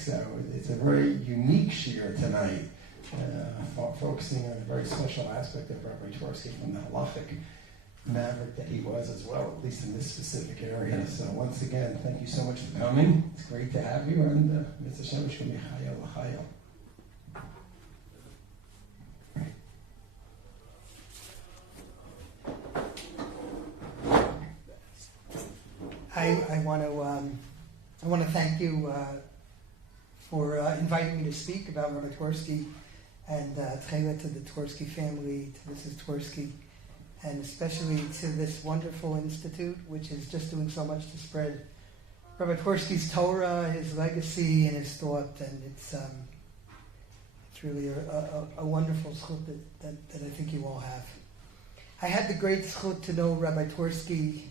So it's a very unique shiur tonight, focusing on a very special aspect of Rabbi Twerski from the halachic maverick that he was as well, at least in this specific area. So once again, thank you so much for coming. It's great to have you, and Mr. Shemesh can be chayil l'chayil. I want to thank you for inviting me to speak about Rabbi Twerski and Tekhelet, to the Twerski family, to Mrs. Twerski, and especially to this wonderful institute, which is just doing so much to spread Rabbi Twerski's Torah, his legacy, and his thought. And it's really a wonderful zchut that I think you all have. I had the great zchut to know Rabbi Twerski,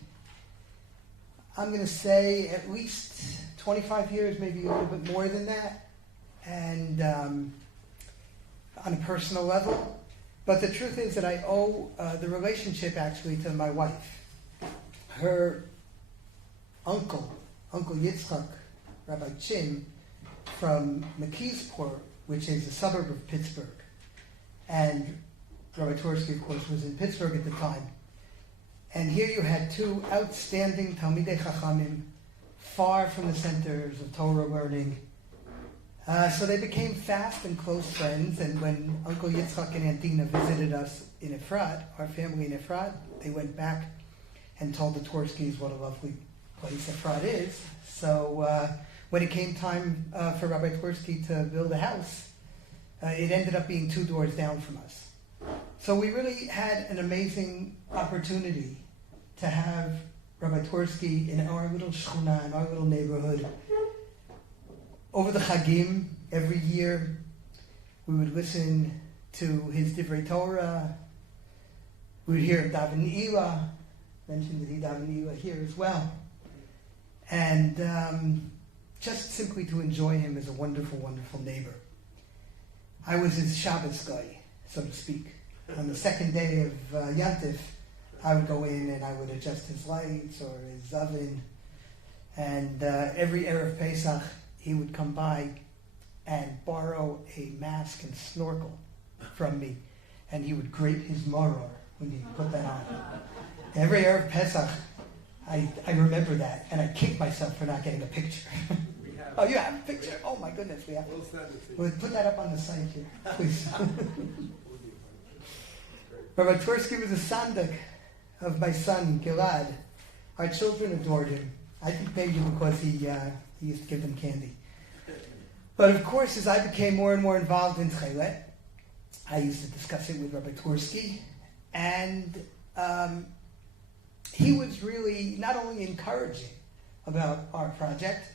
I'm going to say at least 25 years, maybe a little bit more than that, and on a personal level. But the truth is that I owe the relationship actually to my wife. Her Uncle Yitzchak, Rabbi Chin, from McKeesport, which is a suburb of Pittsburgh. And Rabbi Twerski, of course, was in Pittsburgh at the time. And here you had two outstanding Talmidei Chachamim, far from the centers of Torah learning. So they became fast and close friends, and when Uncle Yitzchak and Aunt Dina visited us in Efrat, our family in Efrat, they went back and told the Twerskis what a lovely place Efrat is. So when it came time for Rabbi Twerski to build a house, it ended up being 2 doors down from us. So we really had an amazing opportunity to have Rabbi Twerski in our little shchuna, in our little neighborhood. Over the Chagim, every year, we would listen to his Divrei Torah. We would hear Daven Ila, mentioned that he Daven Ila here as well. And just simply to enjoy him as a wonderful, wonderful neighbor. I was his Shabbos guy, so to speak. On the second day of Yantif, I would go in and I would adjust his lights or his oven. And every Erev Pesach, he would come by and borrow a mask and snorkel from me. And he would grate his maror when he put that on. Every Erev Pesach, I remember that. And I kicked myself for not getting a picture. Oh, you have a picture? Oh my goodness, we have to. We'll put that up on the site here, please. Rabbi Twerski was a sandak of my son, Gilad. Our children adored him. I think maybe because he used to give them candy. But of course, as I became more and more involved in Tekhelet, I used to discuss it with Rabbi Twerski. And he was really not only encouraging about our project,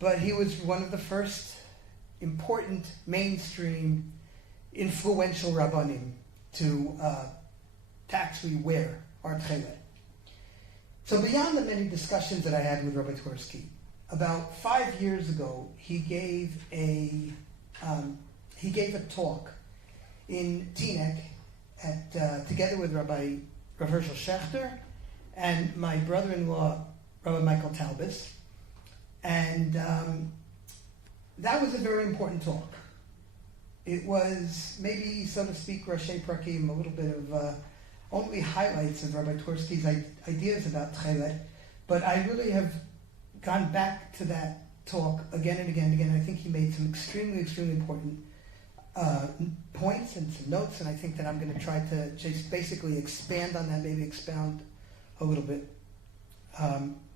but he was one of the first important mainstream influential rabbanim to actually wear our Tekhelet. So beyond the many discussions that I had with Rabbi Twerski, about 5 years ago, he gave a talk in Teaneck together with Rabbi Herschel Schechter and my brother-in-law, Rabbi Michael Talbis. And that was a very important talk. It was maybe, so to speak, Rashi Prakim, a little bit of only highlights of Rabbi Twerski's ideas about Tekhelet, but I really have gone back to that talk again and again and again. I think he made some extremely, extremely important points and some notes, and I think that I'm going to try to just basically expand on that, maybe expound a little bit.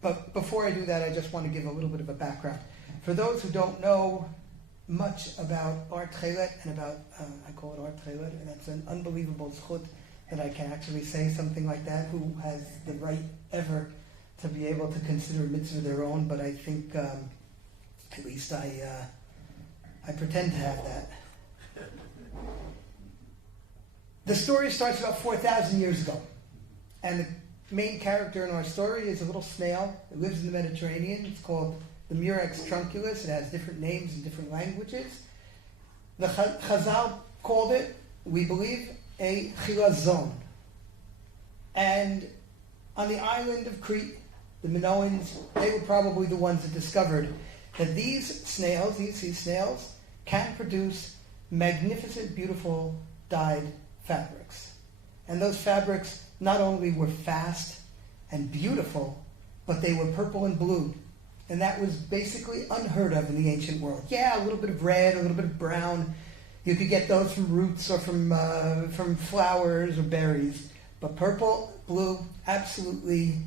But before I do that, I just want to give a little bit of a background. For those who don't know much about our Tekhelet and about, I call it our Tekhelet, and that's an unbelievable zchut that I can actually say something like that. Who has the right ever to be able to consider mitzvah their own? But I think, at least I pretend to have that. The story starts about 4,000 years ago, and the main character in our story is a little snail. It lives in the Mediterranean. It's called the Murex trunculus. It has different names in different languages. The Chazal called it, we believe, a chilazon. And on the island of Crete, the Minoans, they were probably the ones that discovered that these snails, these sea snails, can produce magnificent, beautiful dyed fabrics. And those fabrics not only were fast and beautiful, but they were purple and blue. And that was basically unheard of in the ancient world. Yeah, a little bit of red, a little bit of brown. You could get those from roots or from flowers or berries. But purple, blue, absolutely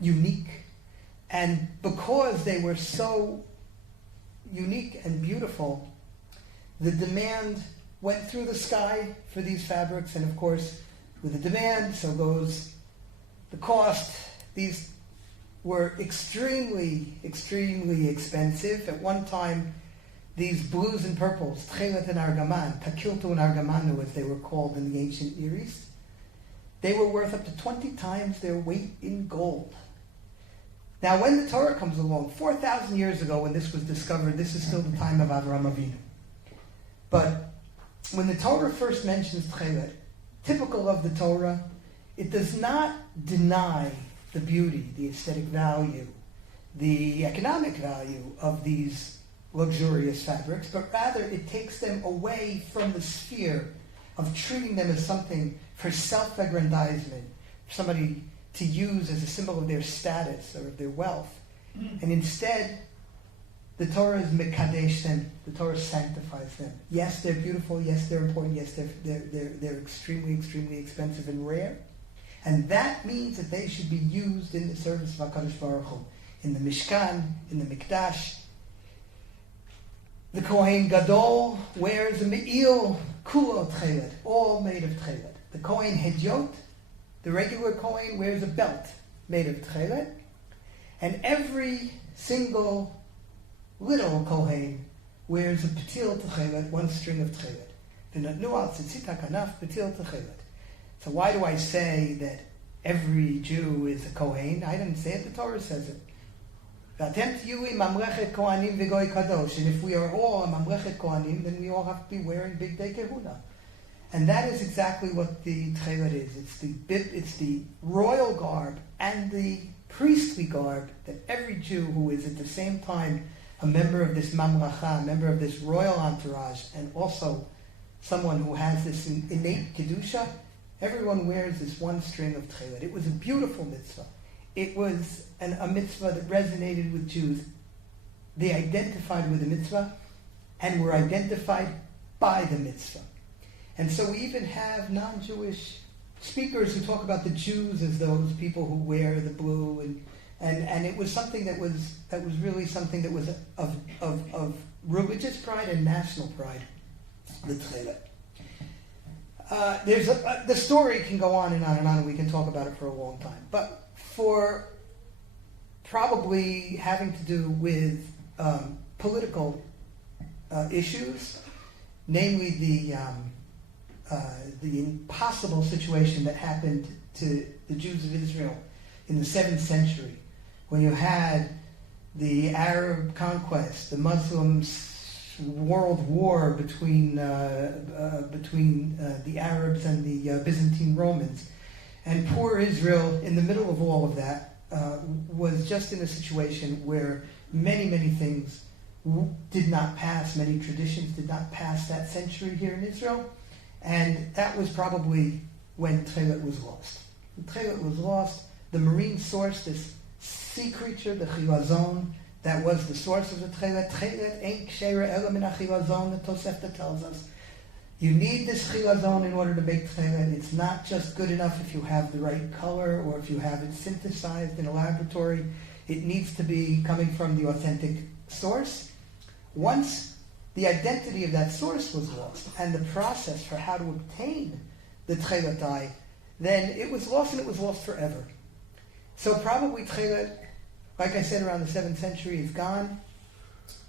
unique. And because they were so unique and beautiful, the demand went through the sky for these fabrics. And of course, with the demand, so goes the cost. These were extremely, extremely expensive. At one time, these blues and purples, Tekhelet and Argaman, Takiltu and Argamanu as they were called in the ancient Near East, they were worth up to 20 times their weight in gold. Now when the Torah comes along, 4,000 years ago when this was discovered, this is still the time of Avraham Avinu. But when the Torah first mentions Tekhelet, typical of the Torah, it does not deny the beauty, the aesthetic value, the economic value of these luxurious fabrics, but rather it takes them away from the sphere of treating them as something for self-aggrandizement, somebody to use as a symbol of their status or of their wealth. And instead, the Torah is mekadesh them. The Torah sanctifies them. Yes, they're beautiful. Yes, they're important. Yes, they're extremely, extremely expensive and rare. And that means that they should be used in the service of HaKadosh Baruch Hu. In the Mishkan, in the Mikdash. The Kohen Gadol wears a me'il kulo Tekhelet, all made of Tekhelet. The Kohen Hedyot, the regular Kohen, wears a belt made of Tekhelet. And every single little Kohen wears a Patil Tekhelet, one string of Tekhelet. V'natnu al tzitzit hakanaf Patil Tekhelet. So why do I say that every Jew is a Kohen? I didn't say it, the Torah says it. And if we are all a Mamlechet Kohanim, then we all have to be wearing Big Day Kehuna. And that is exactly what the Tekhelet is. It's the royal garb and the priestly garb that every Jew who is at the same time a member of this Mamlacha, a member of this royal entourage, and also someone who has this innate Kedusha, everyone wears this one string of Tekhelet. It was a beautiful mitzvah. It was a mitzvah that resonated with Jews. They identified with the mitzvah and were identified by the mitzvah. And so we even have non-Jewish speakers who talk about the Jews as those people who wear the blue, and it was something that was really something that was of religious pride and national pride, the Tekhelet. The story can go on, and we can talk about it for a long time. But for probably having to do with political issues, namely the impossible situation that happened to the Jews of Israel in the 7th century, when you had the Arab conquest, the Muslims' world war between the Arabs and the Byzantine Romans. And poor Israel, in the middle of all of that, was just in a situation where many, many things did not pass, many traditions did not pass that century here in Israel. And that was probably when Tekhelet was lost. When Tekhelet was lost, the marine source, this sea creature, the chilazon, that was the source of the Tekhelet. Tekhelet ain't ksheira ela min hachilazon, the Tosefta tells us. You need this chilazon in order to make Tekhelet. It's not just good enough if you have the right color or if you have it synthesized in a laboratory. It needs to be coming from the authentic source. Once the identity of that source was lost and the process for how to obtain the Tekhelet dye, then it was lost, and it was lost forever. So probably Tekhelet, like I said, around the 7th century is gone,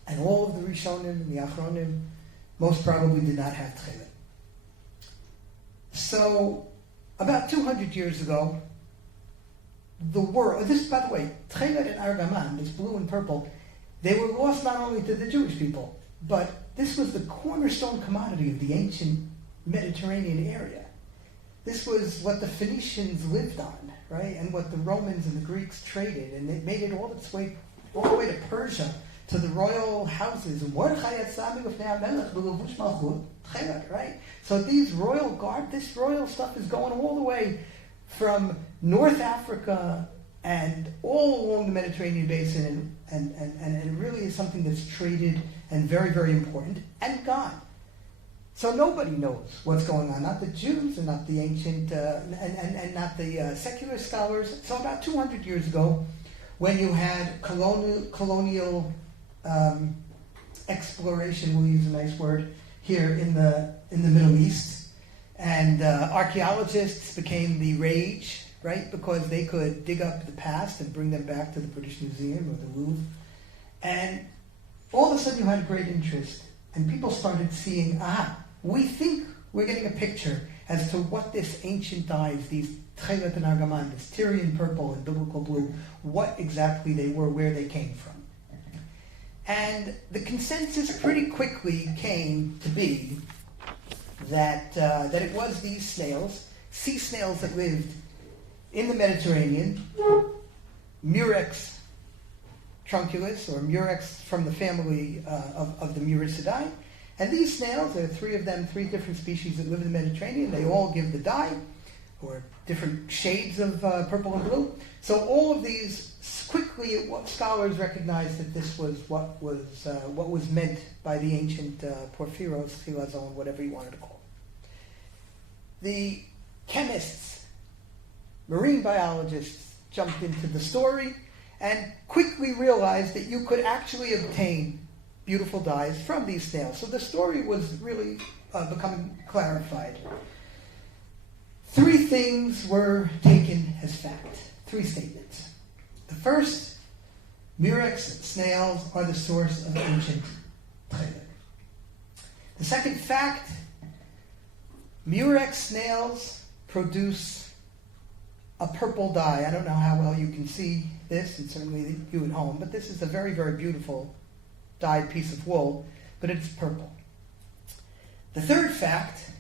and all of the Rishonim and the Achronim most probably did not have Tekhelet. So, about 200 years ago, the world, this, by the way, Tekhelet and Argaman, this blue and purple, they were lost not only to the Jewish people, but this was the cornerstone commodity of the ancient Mediterranean area. This was what the Phoenicians lived on, right? And what the Romans and the Greeks traded, and it made it all the way to Persia, to the royal houses. Right? So these royal guard, this royal stuff is going all the way from North Africa and all along the Mediterranean basin, and it really is something that's traded and very, very important, and gone. So nobody knows what's going on, not the Jews and not the ancient, and not the secular scholars. So about 200 years ago, when you had colonial exploration, we'll use a nice word, here in the Middle East, and archaeologists became the rage, right? Because they could dig up the past and bring them back to the British Museum or the Louvre. And all of a sudden you had a great interest, and people started seeing, we think we're getting a picture as to what this ancient dyes, these Tekhelet and Argaman, this Tyrian purple and biblical blue, what exactly they were, where they came from. And the consensus pretty quickly came to be that it was these snails, sea snails that lived in the Mediterranean, Murex trunculus, or Murex from the family of the Muricidae. And these snails, there are three of them, three different species that live in the Mediterranean. They all give the dye, or different shades of purple and blue. So all of these, quickly scholars recognized that this was what was meant by the ancient Porphyros, Chilazon, whatever you wanted to call it. The chemists, marine biologists jumped into the story and quickly realized that you could actually obtain beautiful dyes from these snails. So the story was really becoming clarified. Three things were taken as fact, three statements. The first, Murex snails are the source of ancient Tekhelet. The second fact, Murex snails produce a purple dye. I don't know how well you can see this, and certainly you at home, but this is a very, very beautiful dyed piece of wool, but it's purple. The third fact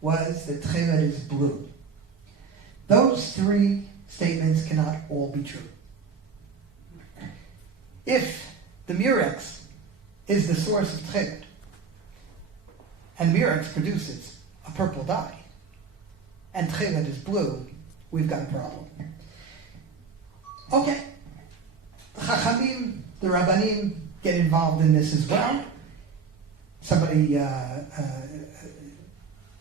was that Tekhelet is blue. Those three statements cannot all be true. If the Murex is the source of Tekhelet, and Murex produces a purple dye, and Tekhelet is blue, we've got a problem. Okay, the Chachamim, the Rabbanim, get involved in this as well. Somebody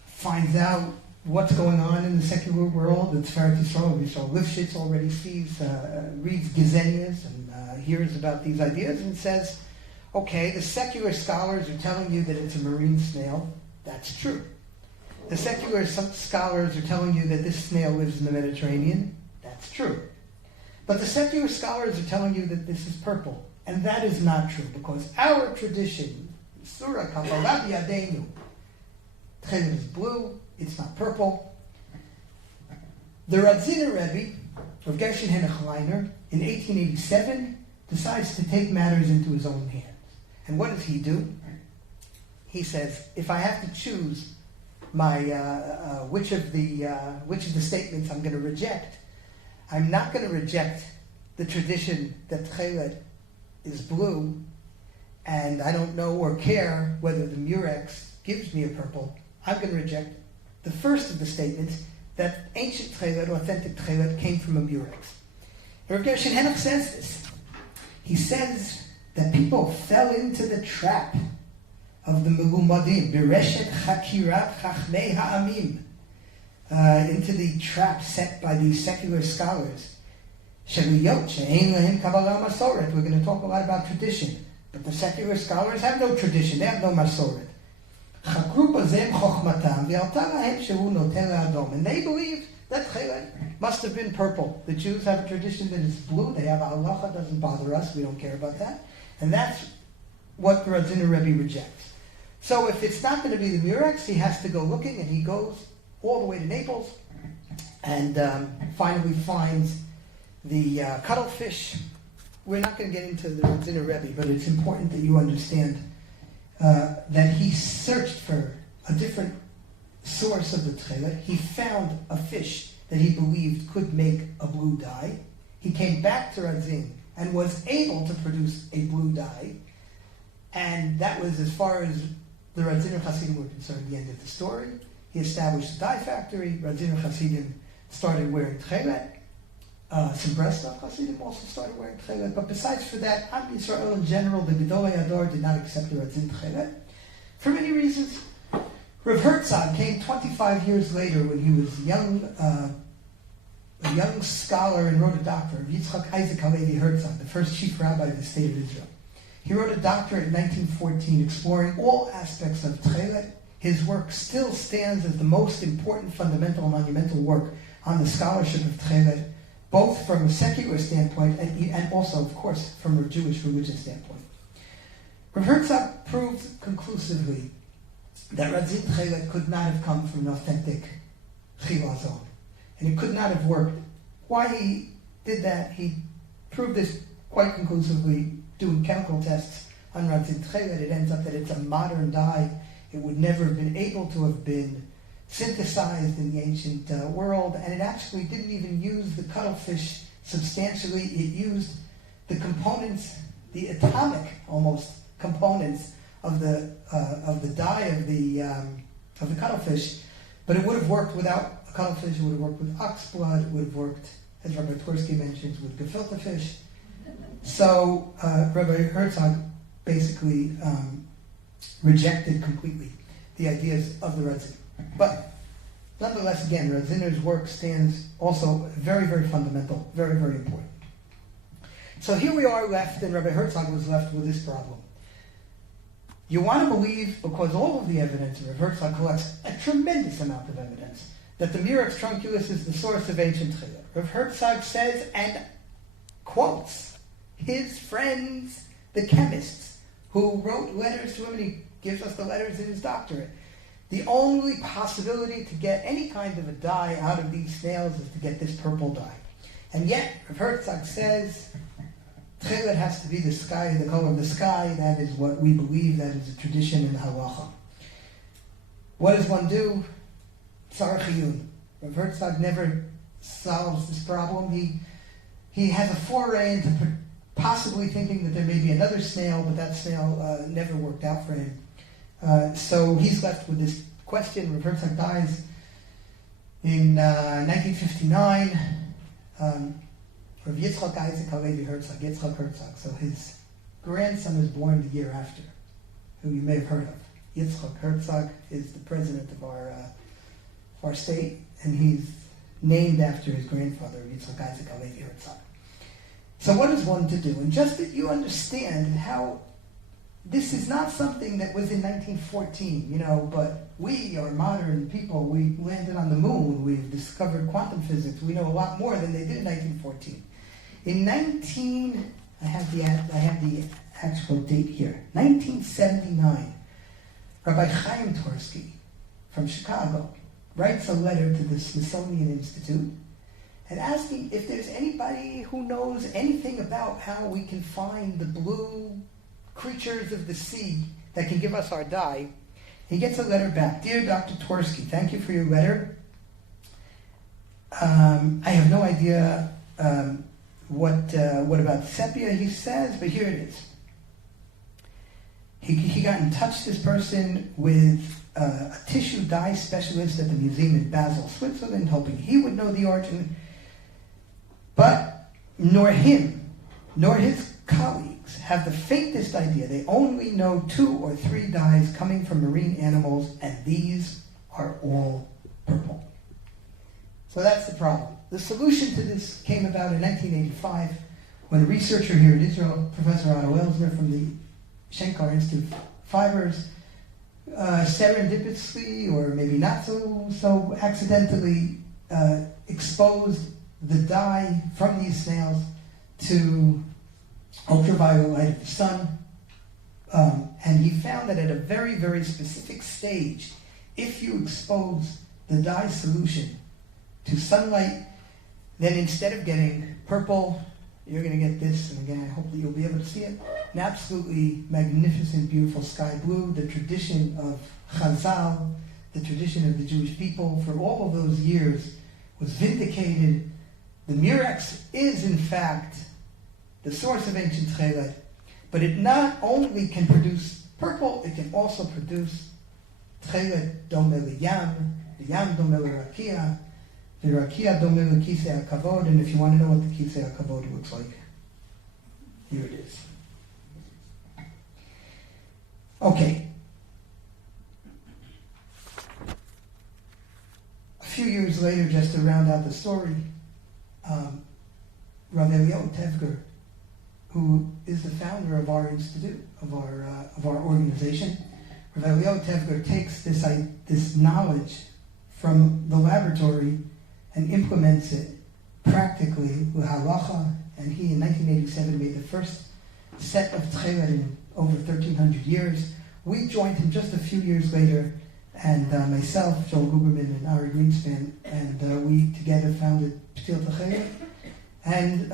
finds out what's going on in the secular world. It's fair to say, so Lifshitz already reads Gesenias and hears about these ideas and says, okay, the secular scholars are telling you that it's a marine snail. That's true. The secular scholars are telling you that this snail lives in the Mediterranean. That's true. But the secular scholars are telling you that this is purple. And that is not true, because our tradition, Surah Kabbalah Yadenu, Tekhelet is blue, it's not purple. The Radziner Rebbe of Gershon Henech-Leiner in 1887 decides to take matters into his own hands. And what does he do? He says, if I have to choose my which of the statements I'm going to reject, I'm not going to reject the tradition that Tekhelet is blue, and I don't know or care whether the Murex gives me a purple. I'm going to reject the first of the statements that ancient Tekhelet, authentic Tekhelet, came from a Murex. Rav Gershon Henech says this. He says that people fell into the trap of the Melumadim, Bereshet Chakirat Chachmei Ha'amim, into the trap set by these secular scholars. We're going to talk a lot about tradition, but the secular scholars have no tradition, they have no masoret. And they believe that Tekhelet must have been purple. The Jews have a tradition that is blue, they have a halacha, doesn't bother us, we don't care about that. And that's what the Radziner Rebbe rejects. So if it's not going to be the Murex, he has to go looking, and he goes all the way to Naples, and finally finds the cuttlefish. We're not going to get into the Radziner Rebbe, but it's important that you understand that he searched for a different source of the Tekhelet. He found a fish that he believed could make a blue dye. He came back to Radzin and was able to produce a blue dye. And that was, as far as the Radziner Hasidim were concerned, the end of the story. He established a dye factory. Radziner Hasidim started wearing Tekhelet. Some Breslov Hasidim also started wearing Tekhelet. But besides for that, Am Yisrael in general, the Gedolei Hador did not accept the Radzin Tekhelet for many reasons. Rav Herzog came 25 years later when he was a young scholar and wrote a doctorate. Yitzchak Isaac Halevi Herzog, the first chief rabbi of the state of Israel. He wrote a doctorate in 1914 exploring all aspects of Tekhelet. His work still stands as the most important fundamental and monumental work on the scholarship of Tekhelet, both from a secular standpoint and also, of course, from a Jewish religious standpoint. Rav Herzog proved conclusively that Radzin Tekhelet could not have come from an authentic Chila zone. And it could not have worked. Why he did that, he proved this quite conclusively doing chemical tests on Radzin Tekhelet. It ends up that it's a modern dye. It would never have been able to have been synthesized in the ancient world, and it actually didn't even use the cuttlefish substantially. It used the components, the atomic almost components of the dye of the cuttlefish, but it would have worked without a cuttlefish. It would have worked with ox blood. It would have worked, as Rabbi Twerski mentions, with gefilte fish. So Rabbi Herzog basically rejected completely the ideas of the Radzin. But nonetheless, again, Radziner's work stands also very, very fundamental, very, very important. So here we are left, and Rabbi Herzog was left with this problem. You want to believe, because all of the evidence, Rabbi Herzog collects a tremendous amount of evidence, that the Murex trunculus is the source of ancient Tekhelet. Rabbi Herzog says, and quotes, his friends, the chemists, who wrote letters to him, and he gives us the letters in his doctorate. The only possibility to get any kind of a dye out of these snails is to get this purple dye. And yet, Rav Herzog says, Tekhelet has to be the sky, the color of the sky. That is what we believe, that is a tradition in halacha. What does one do? Tzar chiyun. Rav Herzog never solves this problem. He has a foray into possibly thinking that there may be another snail, but that snail never worked out for him. So he's left with this question. Rav Herzog dies in 1959. Rav Yitzchak Isaac Halevi Herzog, Yitzchak Herzog. So his grandson was born the year after, who you may have heard of. Yitzchak Herzog is the president of our state, and he's named after his grandfather, Yitzchak Isaac Halevi Herzog. So what is one to do? And just that you understand how this is not something that was in 1914, but we are modern people. We landed on the moon. We've discovered quantum physics. We know a lot more than they did in 1914. In I have the actual date here, 1979, Rabbi Chaim Twerski from Chicago writes a letter to the Smithsonian Institute and asking if there's anybody who knows anything about how we can find the blue creatures of the sea that can give us our dye. He gets a letter back. Dear Dr. Twerski, thank you for your letter. I have no idea what about sepia, he says, but here it is. He got in touch, this person, with a tissue dye specialist at the museum in Basel, Switzerland, hoping he would know the origin. But nor him, nor his colleagues have the faintest idea. They only know 2 or 3 dyes coming from marine animals, and these are all purple. So that's the problem. The solution to this came about in 1985 when a researcher here in Israel, Professor Otto Elsner from the Shenkar Institute of Fibers, serendipitously, or maybe not so accidentally, exposed the dye from these snails to ultraviolet light of the sun. And he found that at a very, very specific stage, if you expose the dye solution to sunlight, then instead of getting purple, you're going to get this, and again, I hope that you'll be able to see it, an absolutely magnificent, beautiful sky blue, the tradition of Chazal, the tradition of the Jewish people for all of those years was vindicated. The Murex is, in fact, the source of ancient Tekhelet, but it not only can produce purple, it can also produce Tekhelet dome liyam, liyam dome lirakia, v'rakia dome l'kisei hakavod, and if you want to know what the kisei hakavod looks like, here it is. Okay. A few years later, just to round out the story, Rabbi Twerski, who is the founder of our institute, of our organization, Rabbi Twerski takes this knowledge from the laboratory and implements it practically with halacha, and he in 1987 made the first set of Tekhelet in over 1,300 years. We joined him just a few years later, and myself, Joel Guberman, and Ari Greenspan, and we together founded Ptil Tekhelet, and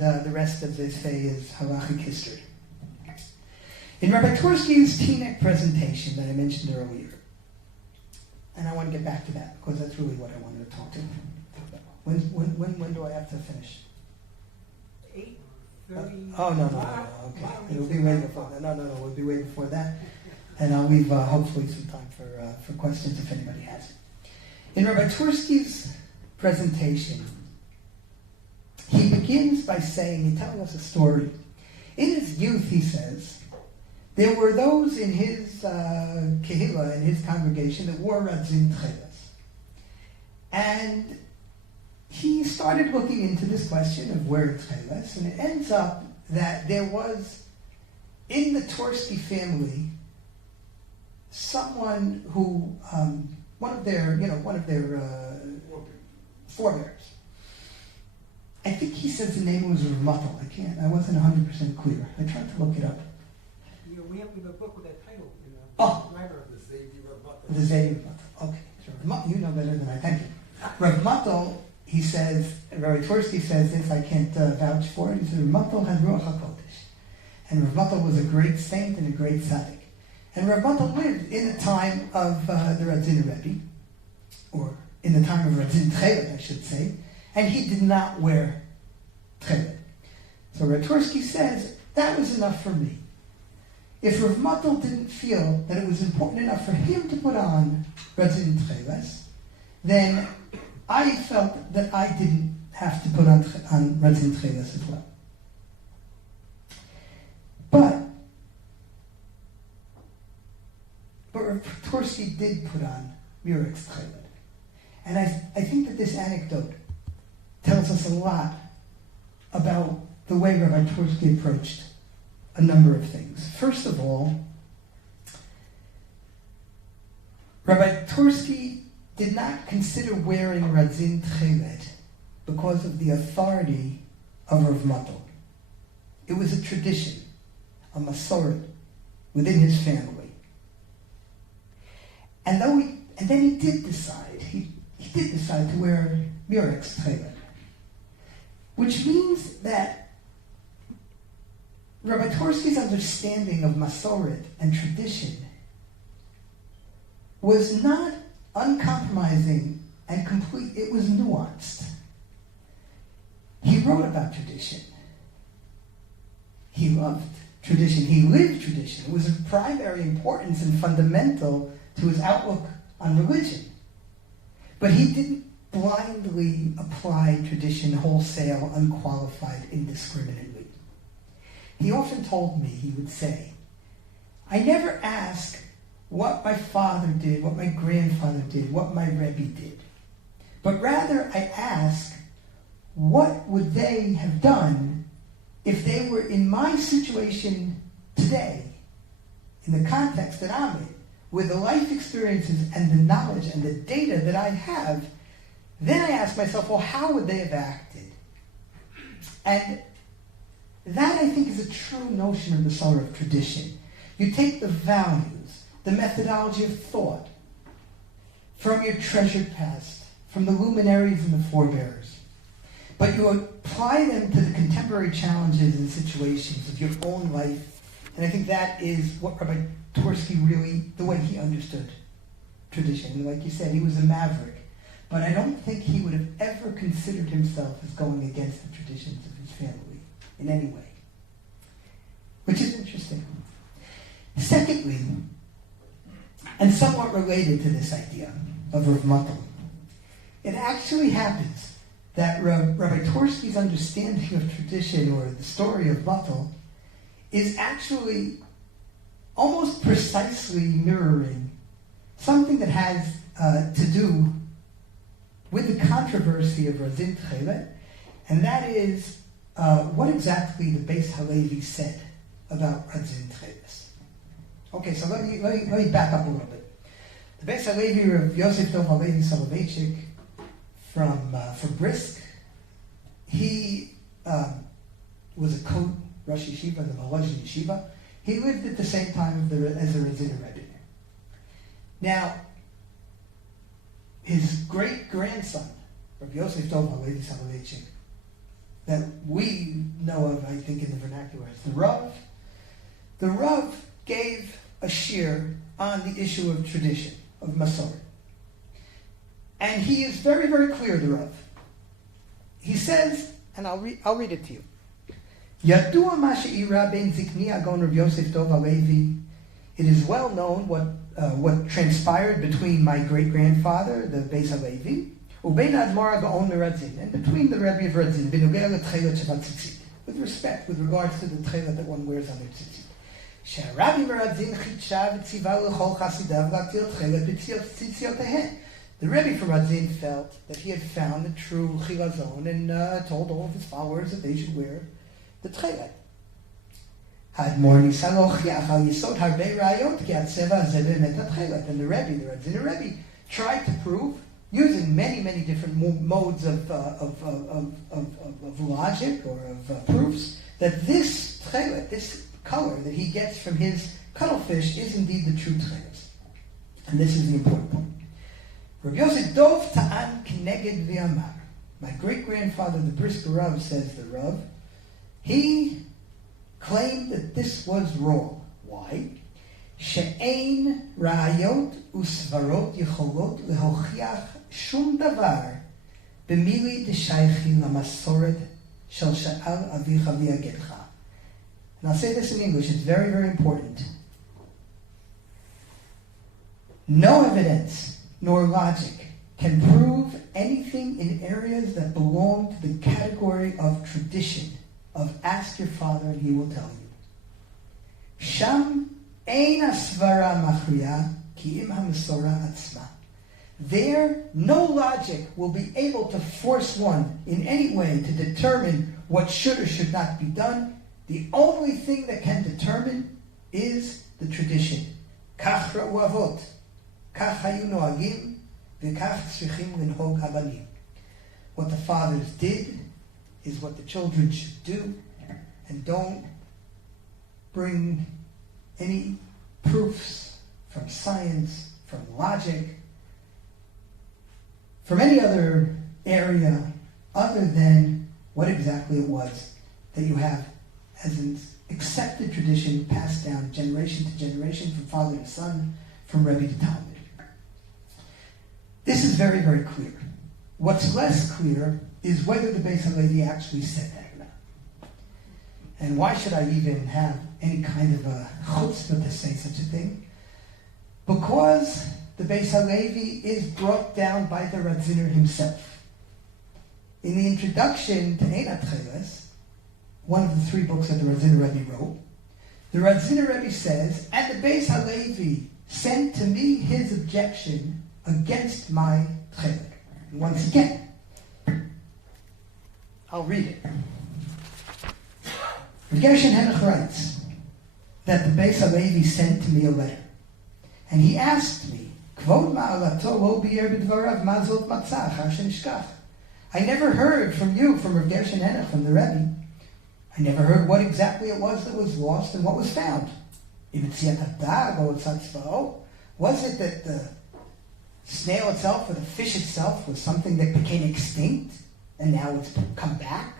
the rest of this day is halachic history. In Rabbi Twerski's Teaneck presentation that I mentioned earlier, and I want to get back to that because that's really what I wanted to talk to. When do I have to finish? 8:30. Oh, no, okay. It'll be way before that. No, it'll be way before that. And I'll leave hopefully some time for questions if anybody has. In Rabbi Twerski's presentation, he begins by saying, he's telling us a story. In his youth, he says, there were those in his kehillah, in his congregation, that wore radzin tcheles. And he started looking into this question of wearing tcheles, and it ends up that there was, in the Twerski family, someone who, one of their forebears. I think he says the name was Rumatel. I wasn't 100% clear. I tried to look it up. Yeah, we have the book with that title. The Zaydi Rumatel. Okay, so you know better than I. Thank you. Rumatel, he says, Rabbi Twerski says this, I can't vouch for it. He says, Rumatel had Ruach HaKodesh. And Rumatel was a great saint and a great tzaddik. And Rumatel lived in the time of the Radzin Rebbe, or in the time of Radzin Tekhelet, I should say, and he did not wear Tekhelet. So Rabbi Twerski says, that was enough for me. If Rav Matel didn't feel that it was important enough for him to put on Radzin Tekhelet, then I felt that I didn't have to put on Radzin Tekhelet as well. But Rav Twerski did put on Murex Tekhelet. And I think that this anecdote tells us a lot about the way Rabbi Twerski approached a number of things. First of all, Rabbi Twerski did not consider wearing Radzin Tekhelet because of the authority of Rav Matel. It was a tradition, a masoret within his family. And then he did decide to wear Murex Tekhelet, which means that Rabbi Twerski's understanding of masoret and tradition was not uncompromising and complete. It was nuanced. He wrote about tradition. He loved tradition. He lived tradition. It was of primary importance and fundamental to his outlook on religion. But he didn't blindly apply tradition wholesale, unqualified, indiscriminately. He often told me, he would say, I never ask what my father did, what my grandfather did, what my Rebbe did. But rather I ask, what would they have done if they were in my situation today, in the context that I'm in, with the life experiences and the knowledge and the data that I have? Then I ask myself, well, how would they have acted? And that, I think, is a true notion of the solar of tradition. You take the values, the methodology of thought from your treasured past, from the luminaries and the forebears, but you apply them to the contemporary challenges and situations of your own life. And I think that is what Rabbi Twerski really, the way he understood tradition. And like you said, he was a maverick. but I don't think he would have ever considered himself as going against the traditions of his family in any way, which is interesting. Secondly, and somewhat related to this idea of Rav Muttel, it actually happens that Rabbi Twerski's understanding of tradition, or the story of Muttel, is actually almost precisely mirroring something that has to do with the controversy of Razin Tekhelet, and that is what exactly the Beis Halevi said about Razin Tekhelet. Okay, so let me back up a little bit. The Beis Halevi of Yosef Dov Halevi Soloveitchik from Brisk, he was a Kot Rosh Yeshiva, the Malazhin Yeshiva. He lived at the same time as the Raziner Rebbe. Now, his great-grandson, Rabbi Yosef Dov Halevi Soloveitchik, that we know of, I think, in the vernacular as the Rav gave a shir on the issue of tradition, of Masorah. And he is very, very clear, the Rav. He says, and I'll read it to you. Yadua ma she'ira ben zikni agon Rabbi Yosef Dov Halevi. It is well known what transpired between my great-grandfather, the Beis Halevi, ubein Admor Gaon Meradzin, and between the Rebbe of Radzin, b'nogea leTchelet Shabbat Tzitzit, with regards to the Tchelet that one wears on their tzitzit. She'Rabbi Meradzin chitsha v'tziva l'chol chasidav l'aktil Tchelet b'tzitziotehen. The Rebbe from Radzin felt that he had found the true chilazon and told all of his followers that they should wear the Tchelet. And the Rebbe, the Radziner Rebbe, tried to prove, using many, many different modes of logic or of proofs, that this Tchelet, this color that he gets from his cuttlefish, is indeed the true Tchelet. And this is the important point. Rabbi Yosef Dov Ta'an Kneged V'Amar. My great-grandfather, the Brisker Rav, says the Rav, he claimed that this was wrong. Why? She'ein ra'ayot u'svarot yecholot lehochiach shum davar b'mili d'shaychi lamasoret shel sha'al avicha v'yagetcha. And I'll say this in English, it's very, very important. No evidence nor logic can prove anything in areas that belong to the category of tradition, of ask your father and he will tell you. Sham ein asvara machriya ki im ha'masora atzma. There, no logic will be able to force one in any way to determine what should or should not be done. The only thing that can determine is the tradition. Kach ra'u avot, kach hayu noagim, v'kach tzrichim linhog habanim. What the fathers did is what the children should do, and don't bring any proofs from science, from logic, from any other area other than what exactly it was that you have as an accepted tradition passed down generation to generation, from father to son, from Rebbe to Talmud. This is very, very clear. What's less clear is whether the Beis Halevi actually said that or not. And why should I even have any kind of a chutzpah to say such a thing? Because the Beis Halevi is brought down by the Radziner himself. In the introduction to Ein HaTcheles, one of the 3 books that the Radziner Rebbe wrote, the Radziner Rebbe says, and the Beis Halevi sent to me his objection against my Tchelet. Once again, I'll read it. Gershon Henach writes that the Beis Halevi sent to me a letter, and he asked me, Kvod ma'alato lo bi'er b'dvarav mazot matzah achar shenishkach. I never heard from you, from Rav Gershon Henach, from the Rebbe. I never heard what exactly it was that was lost and what was found. Was it that the snail itself or the fish itself was something that became extinct and now it's come back?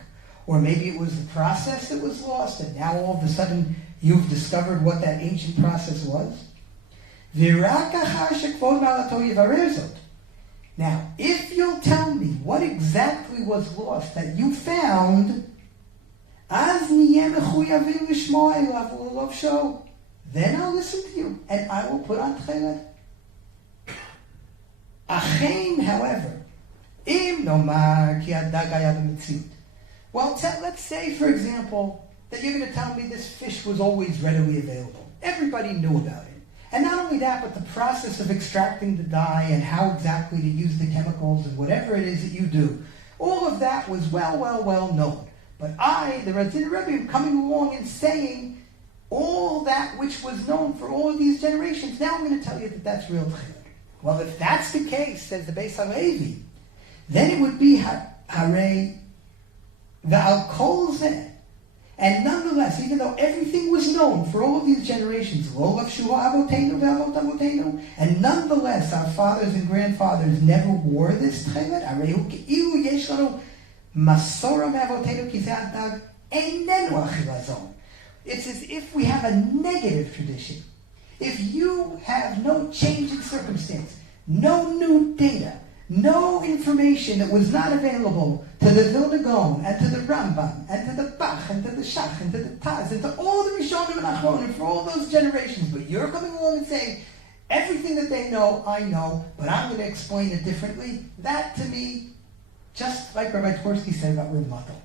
Or maybe it was the process that was lost and now all of a sudden you've discovered what that ancient process was? Now, if you'll tell me what exactly was lost that you found, אז נהיה מחויבים לשמוע אליו וללבשו. Then I'll listen to you, and I will put on Tekhelet. Achein, however, im nomar ki hadag haya b'metziut. Well, let's say, for example, that you're going to tell me this fish was always readily available. Everybody knew about it. And not only that, but the process of extracting the dye and how exactly to use the chemicals and whatever it is that you do, all of that was well known. But I, the Ratzin Rebbe, am coming along and saying all that which was known for all of these generations, now I'm going to tell you that that's real Tekhelet. Well, if that's the case, says the Beis HaLevi, then it would be Harei V'al Kol Zeh. And nonetheless, even though everything was known for all of these generations, Lo Lavshu Avotenu V'Avot Avotenu, and nonetheless our fathers and grandfathers never wore this Tekhelet, Harei Hu Ke'ilu Yesh Lanu Masora Me'Avotenu Ki Zeh Hadag Einenu Achila Zon. It's as if we have a negative tradition. If you have no change in circumstance, no new data, no information that was not available to the Vilna Gaon, and to the Rambam, and to the Bach, and to the Shach, and to the Taz, and to all the Rishonim and Achronim for all those generations, but you're coming along and saying, everything that they know, I know, but I'm going to explain it differently, that to me, just like Rabbi Twerski said about Rav Matal,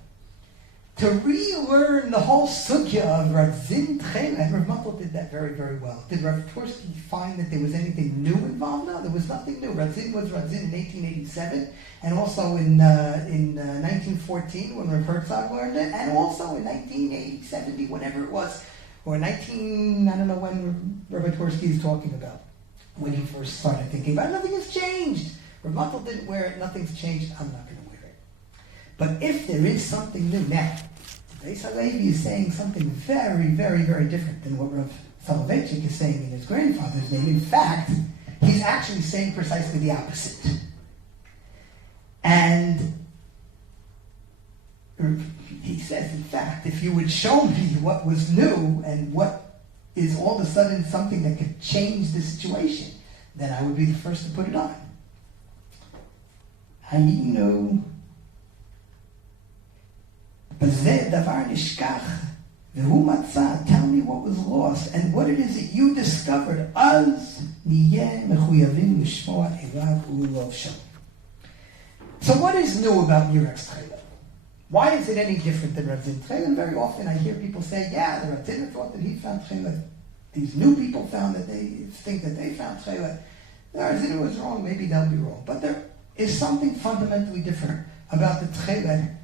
to relearn the whole sugya of Rav Zin Tekhelet, and Rav Matal did that very well. Did Rabbi Twerski find that there was anything new involved? No, there was nothing new. Rav Zin was Rav Zin in 1887, and also in 1914 when Rav Herzog learned it, and also in 1980, 70, whenever it was, or 19, I don't know when Rabbi Twerski is talking about, when he first started thinking about it. Nothing has changed. Rav Matal didn't wear it, nothing's changed, I'm not going to wear it. But if there is something new, now, Beis HaLevi is saying something very different than what Rav Soloveitchik is saying in his grandfather's name. In fact, he's actually saying precisely the opposite. And he says, in fact, if you would show me what was new and what is all of a sudden something that could change the situation, then I would be the first to put it on. Hayinu b'zeh davar nishkach v'hu matzah. Tell me what was lost and what it is that you discovered. Az niyeh mechuyavim l'shmoa elav u'lovshem. So what is new about Murex Tekhelet? Why is it any different than Rav Zin Tekhelet? Very often I hear people say, yeah, the Rav Zin thought that he found Tekhelet. These new people found that they think that they found Tekhelet. The Rav Zin was wrong, maybe they'll be wrong. But there is something fundamentally different about the Tekhelet.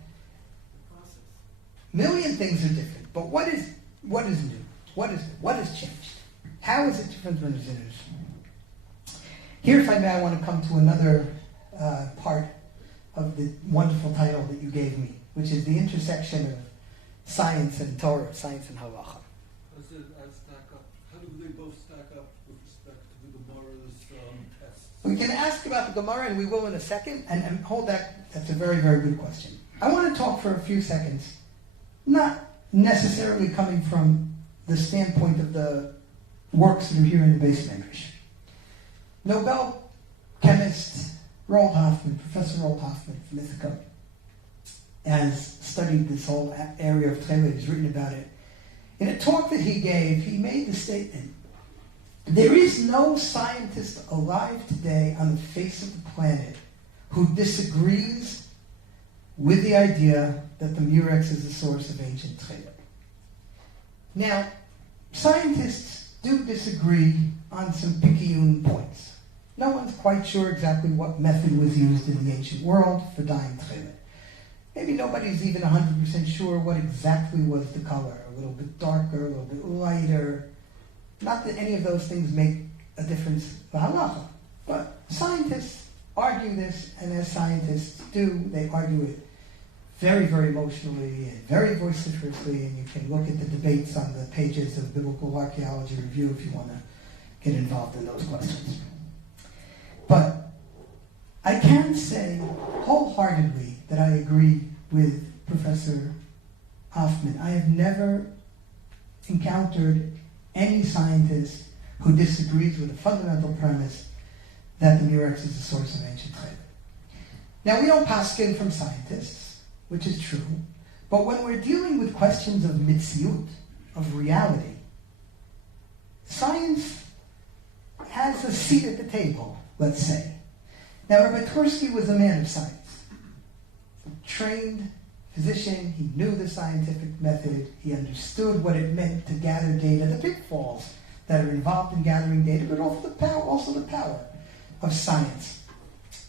Million things are different, but what is new? What has changed? How is it different from the Zinners? Here, if I may, I want to come to another part of the wonderful title that you gave me, which is the intersection of science and Torah, science and halacha. How do they both stack up with respect to the Gemara's tests? We can ask about the Gemara, and we will in a second, and hold that. That's a very good question. I want to talk for a few seconds, not necessarily coming from the standpoint of the works that are here in the base Medrash. Nobel chemist Roald Hoffman, Professor Roald Hoffman from Ithaca, has studied this whole area of Tekhelet. He's written about it. In a talk that he gave, he made the statement, there is no scientist alive today on the face of the planet who disagrees with the idea that the Murex is the source of ancient Tekhelet. Now, scientists do disagree on some picayune points. No one's quite sure exactly what method was used in the ancient world for dyeing Tekhelet. Maybe nobody's even 100% sure what exactly was the color. A little bit darker, a little bit lighter. Not that any of those things make a difference for halacha. But scientists argue this, and as scientists do, they argue it very emotionally and very vociferously, and you can look at the debates on the pages of Biblical Archaeology Review if you want to get involved in those questions. But I can say wholeheartedly that I agree with Professor Hoffman. I have never encountered any scientist who disagrees with the fundamental premise that the Murex is the source of ancient Tekhelet. Now, we don't paskin from scientists, which is true, but when we're dealing with questions of mitziut, of reality, science has a seat at the table, let's say. Now, Rabbi Twerski was a man of science. A trained physician, he knew the scientific method, he understood what it meant to gather data, the pitfalls that are involved in gathering data, but also the power of science.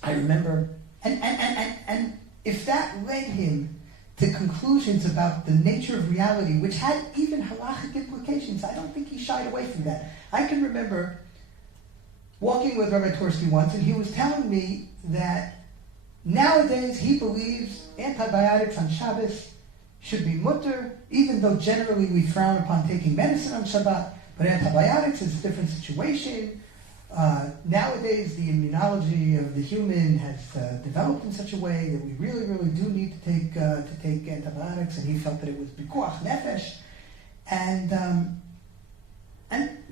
I remember, and if that led him to conclusions about the nature of reality, which had even halachic implications, I don't think he shied away from that. I can remember walking with Rabbi Twerski once, and he was telling me that nowadays he believes antibiotics on Shabbos should be mutter, even though generally we frown upon taking medicine on Shabbat, but antibiotics is a different situation. Nowadays, the immunology of the human has developed in such a way that we really, really do need to take antibiotics, and he felt that it was pikuach nefesh, and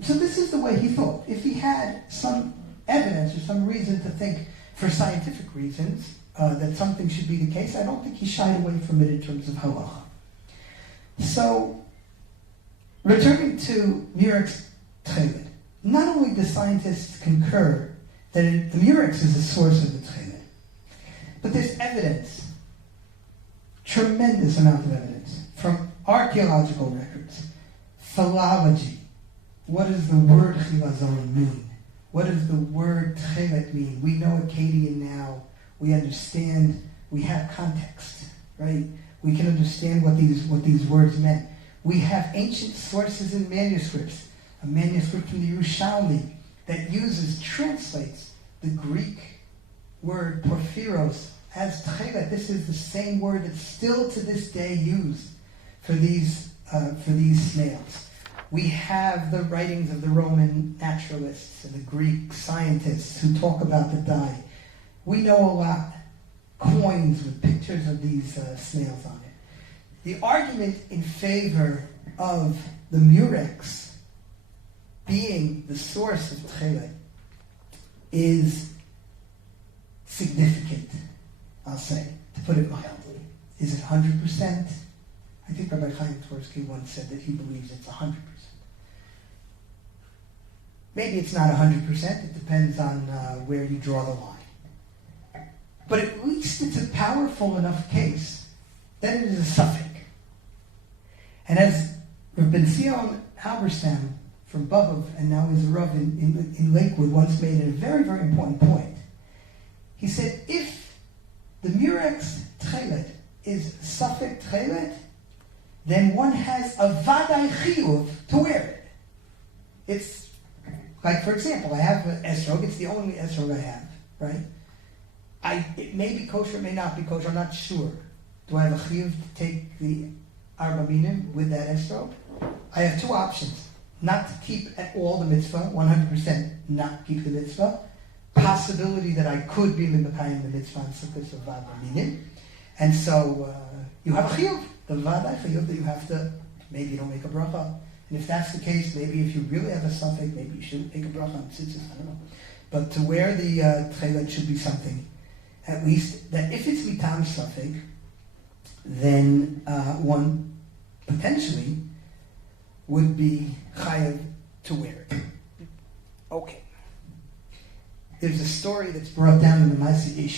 so this is the way he thought. If he had some evidence or some reason to think, for scientific reasons, that something should be the case, I don't think he shied away from it in terms of halacha. So, returning to Murex Tekhelet, not only do scientists concur that the Murex is the source of the Tekhelet, but there's evidence, tremendous amount of evidence, from archaeological records, philology. What does the word chilazon mean? What does the word Tekhelet mean? We know Akkadian now. We understand. We have context, right? We can understand what these words meant. We have ancient sources and manuscripts. A manuscript from the Yerushalmi that translates the Greek word porphyros as Tekhelet. This is the same word that's still to this day used for these snails. We have the writings of the Roman naturalists and the Greek scientists who talk about the dye. We know a lot. Coins with pictures of these snails on it. The argument in favor of the Murex being the source of Tekhelet is significant, I'll say, to put it mildly. Is it 100%? I think Rabbi Twerski once said that he believes it's 100%. Maybe it's not 100%, it depends on where you draw the line. But at least it's a powerful enough case that it is a suffix. And as Rabbi Zion Halberstam from Bobov, and now is a Rav in Lakewood, once made a very, very important point. He said, if the Murex Tekhelet is suffix Tekhelet, then one has a vadai chiyuv to wear it. It's like, for example, I have an esrog. It's the only esrog I have, right? It may be kosher, it may not be kosher. I'm not sure. Do I have a chiyuv to take the arba minim with that esrog? I have two options. Not to keep at all the mitzvah, 100% not keep the mitzvah. Possibility that I could be mimekayim the mitzvah and sukkahs of arba minim. And so you have a chiyuv, the vadai chiyuv that you have to, maybe you don't make a bracha. And if that's the case, maybe if you really have a suffix, maybe you shouldn't make a bracha on tzitzis, I don't know. But to wear the Tekhelet should be something, at least, that if it's mitam suffix, then one potentially would be chayav to wear it. Okay. There's a story that's brought down in the Masjid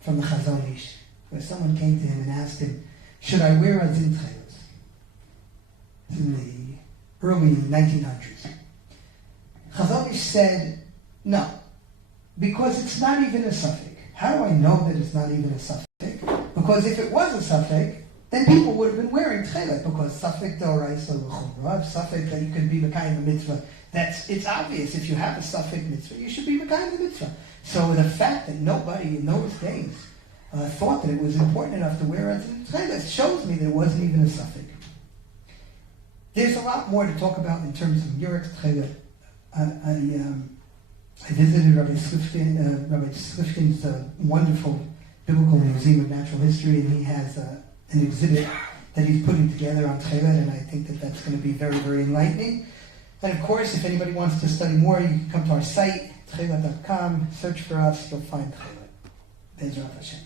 from the Chazon Ish, where someone came to him and asked him, should I wear a zin Tekhelet? In the early 1900s. Herzog said, no, because it's not even a suffix. How do I know that it's not even a suffix? Because if it was a suffix, then people would have been wearing Tekhelet, because suffix d'oraisa l'chumra, suffix that you can be mekayim the mitzvah. It's obvious. If you have a suffix mitzvah, you should be mekayim the mitzvah. So the fact that nobody in those days thought that it was important enough to wear a Tekhelet shows me that it wasn't even a suffix. There's a lot more to talk about in terms of Murex Tekhelet. I visited Rabbi Slifkin's wonderful Biblical Museum of Natural History, and he has an exhibit that he's putting together on Tekhelet, and I think that that's going to be very, very enlightening. And of course, if anybody wants to study more, you can come to our site, Tekhelet.com, search for us, you'll find Tekhelet. Bezrat Hashem.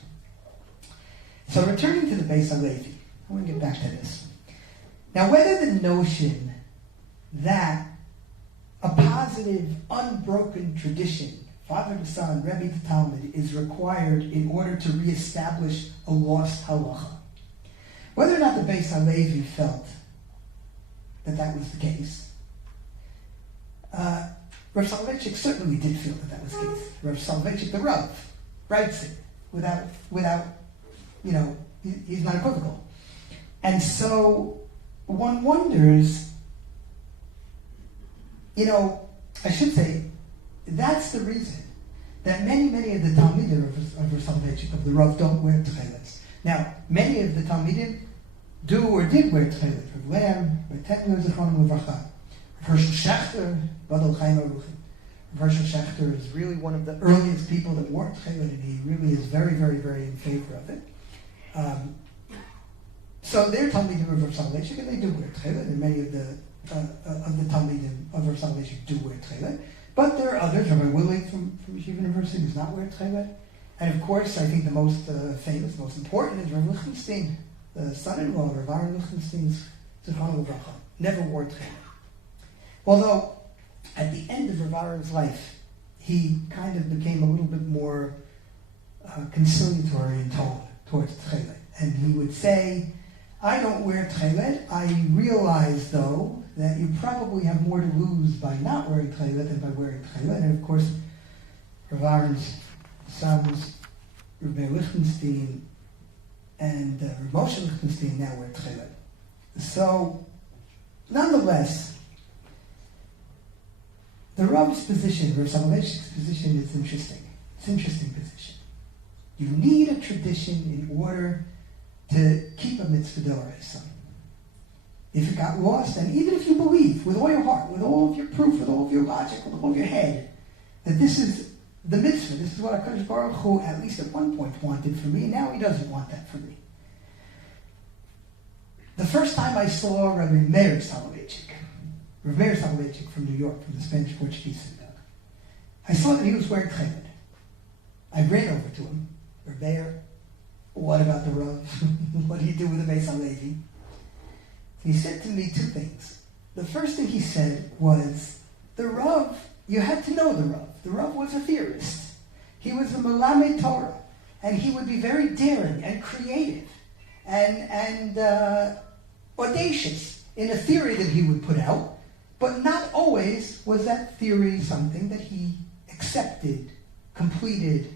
So returning to the Beis HaLevi, I want to get back to this. Now, whether the notion that a positive, unbroken tradition, father to son, Rebbe to Talmud, is required in order to reestablish a lost halacha, whether or not the Beis HaLevi felt that that was the case, Rav Soloveitchik certainly did feel that that was the case. Rav Soloveitchik, the Rav, writes it without, he's not equivocal. And so one wonders, I should say, that's the reason that many of the Talmidim of Rav Soloveitchik, of the Rav, don't wear Tekhelets. Now, many of the Talmidim do or did wear Tekhelet. Rav Lamb, Rav Tetler, Zichronim Levracha. Rav Hershel Schachter, Badal Chaim Aruchim. Rav Hershel Schachter is really one of the earliest people that wore Tekhelet, and he really is very, very, very in favor of it. So they're Talmidim of Rav Soloveitchik, and they do wear Tekhelet, and many of the Talmidim of Rav Soloveitchik do wear Tekhelet. But there are others, Rabbi Willig from Yeshiva University does not wear Tekhelet. And of course, I think the most famous, most important is Rav Lichtenstein, the son-in-law of Rav Aaron Lichtenstein's Zichronim Levracha, never wore Tekhelet. Although, at the end of Rav Aaron's life, he kind of became a little bit more conciliatory in tone towards Tekhelet. And he would say, I don't wear Tekhelet. I realize, though, that you probably have more to lose by not wearing Tekhelet than by wearing Tekhelet. And of course, Rav Aaron's sons, Rabbi Lichtenstein and Rav Moshe Lichtenstein now wear Tekhelet. So, nonetheless, the Rav's position, Rav Soloveitchik's position, is interesting. It's an interesting position. You need a tradition in order to keep a mitzvah d'oraisa. If it got lost, and even if you believe with all your heart, with all of your proof, with all of your logic, with all of your head, that this is the mitzvah, this is what HaKadosh Baruch Hu at least at one point wanted for me, now he doesn't want that for me. The first time I saw Rabbi Meir Soloveitchik from New York, from the Spanish Portuguese synagogue, I saw that he was wearing Tekhelet. I ran over to him. Rabbi Meir, what about the Rav? What do you do with the Beis HaLevi? He said to me two things. The first thing he said was, the Rav, you had to know the Rav. The Rav was a theorist. He was a Melamed Torah. And he would be very daring and creative and audacious in a theory that he would put out. But not always was that theory something that he accepted, completed,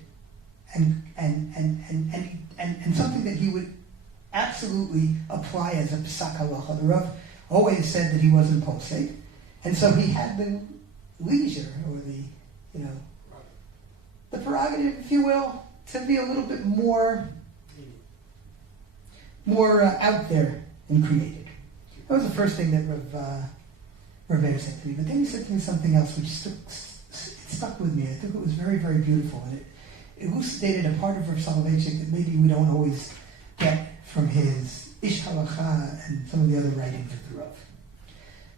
and something that he would absolutely apply as a psak halacha. The Rav always said that he wasn't posek, and so he had the leisure, or the prerogative, if you will, to be a little bit more out there and creative. That was the first thing that Rav Meir said to me. But then he said to me something else which stuck with me. I think it was very, very beautiful, and it elucidated a part of Rav Soloveitchik that maybe we don't always get from his Ish Halacha and some of the other writings of the Rav.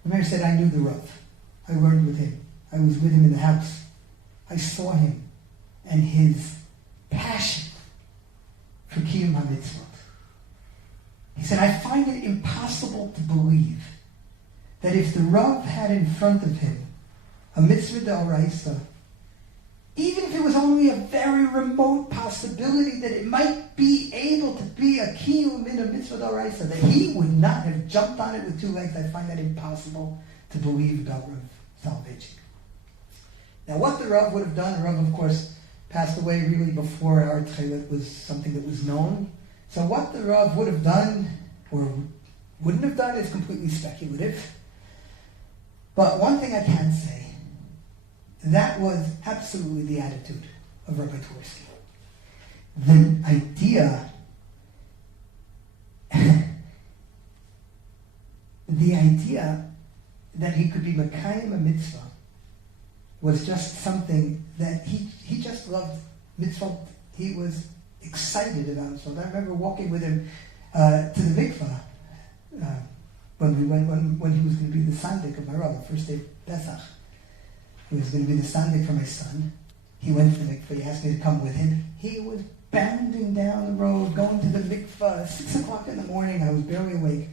Rav Meir said, I knew the Rav. I learned with him. I was with him in the house. I saw him and his passion for Kiyum HaMitzvot. He said, I find it impossible to believe that if the Rav had in front of him a mitzvah d'oraisa, even if it was only a very remote possibility that it might be able to be a kiyum in a mitzvah d'oraisa, that he would not have jumped on it with two legs. I find that impossible to believe about Rav Soloveitchik. Now, what the Rav would have done, the Rav, of course, passed away really before our Tekhelet was something that was known. So what the Rav would have done, or wouldn't have done, is completely speculative. But one thing I can say, that was absolutely the attitude of Rabbi Twerski. The idea that he could be Mekayim a mitzvah was just something that he just loved mitzvah. He was excited about it. So I remember walking with him to the mikvah when he was going to be the sandik of my Rav, the first day of Pesach. He was going to be the sandik for my son. He went to the mikveh. He asked me to come with him. He was bounding down the road, going to the mikveh. 6 o'clock in the morning, I was barely awake.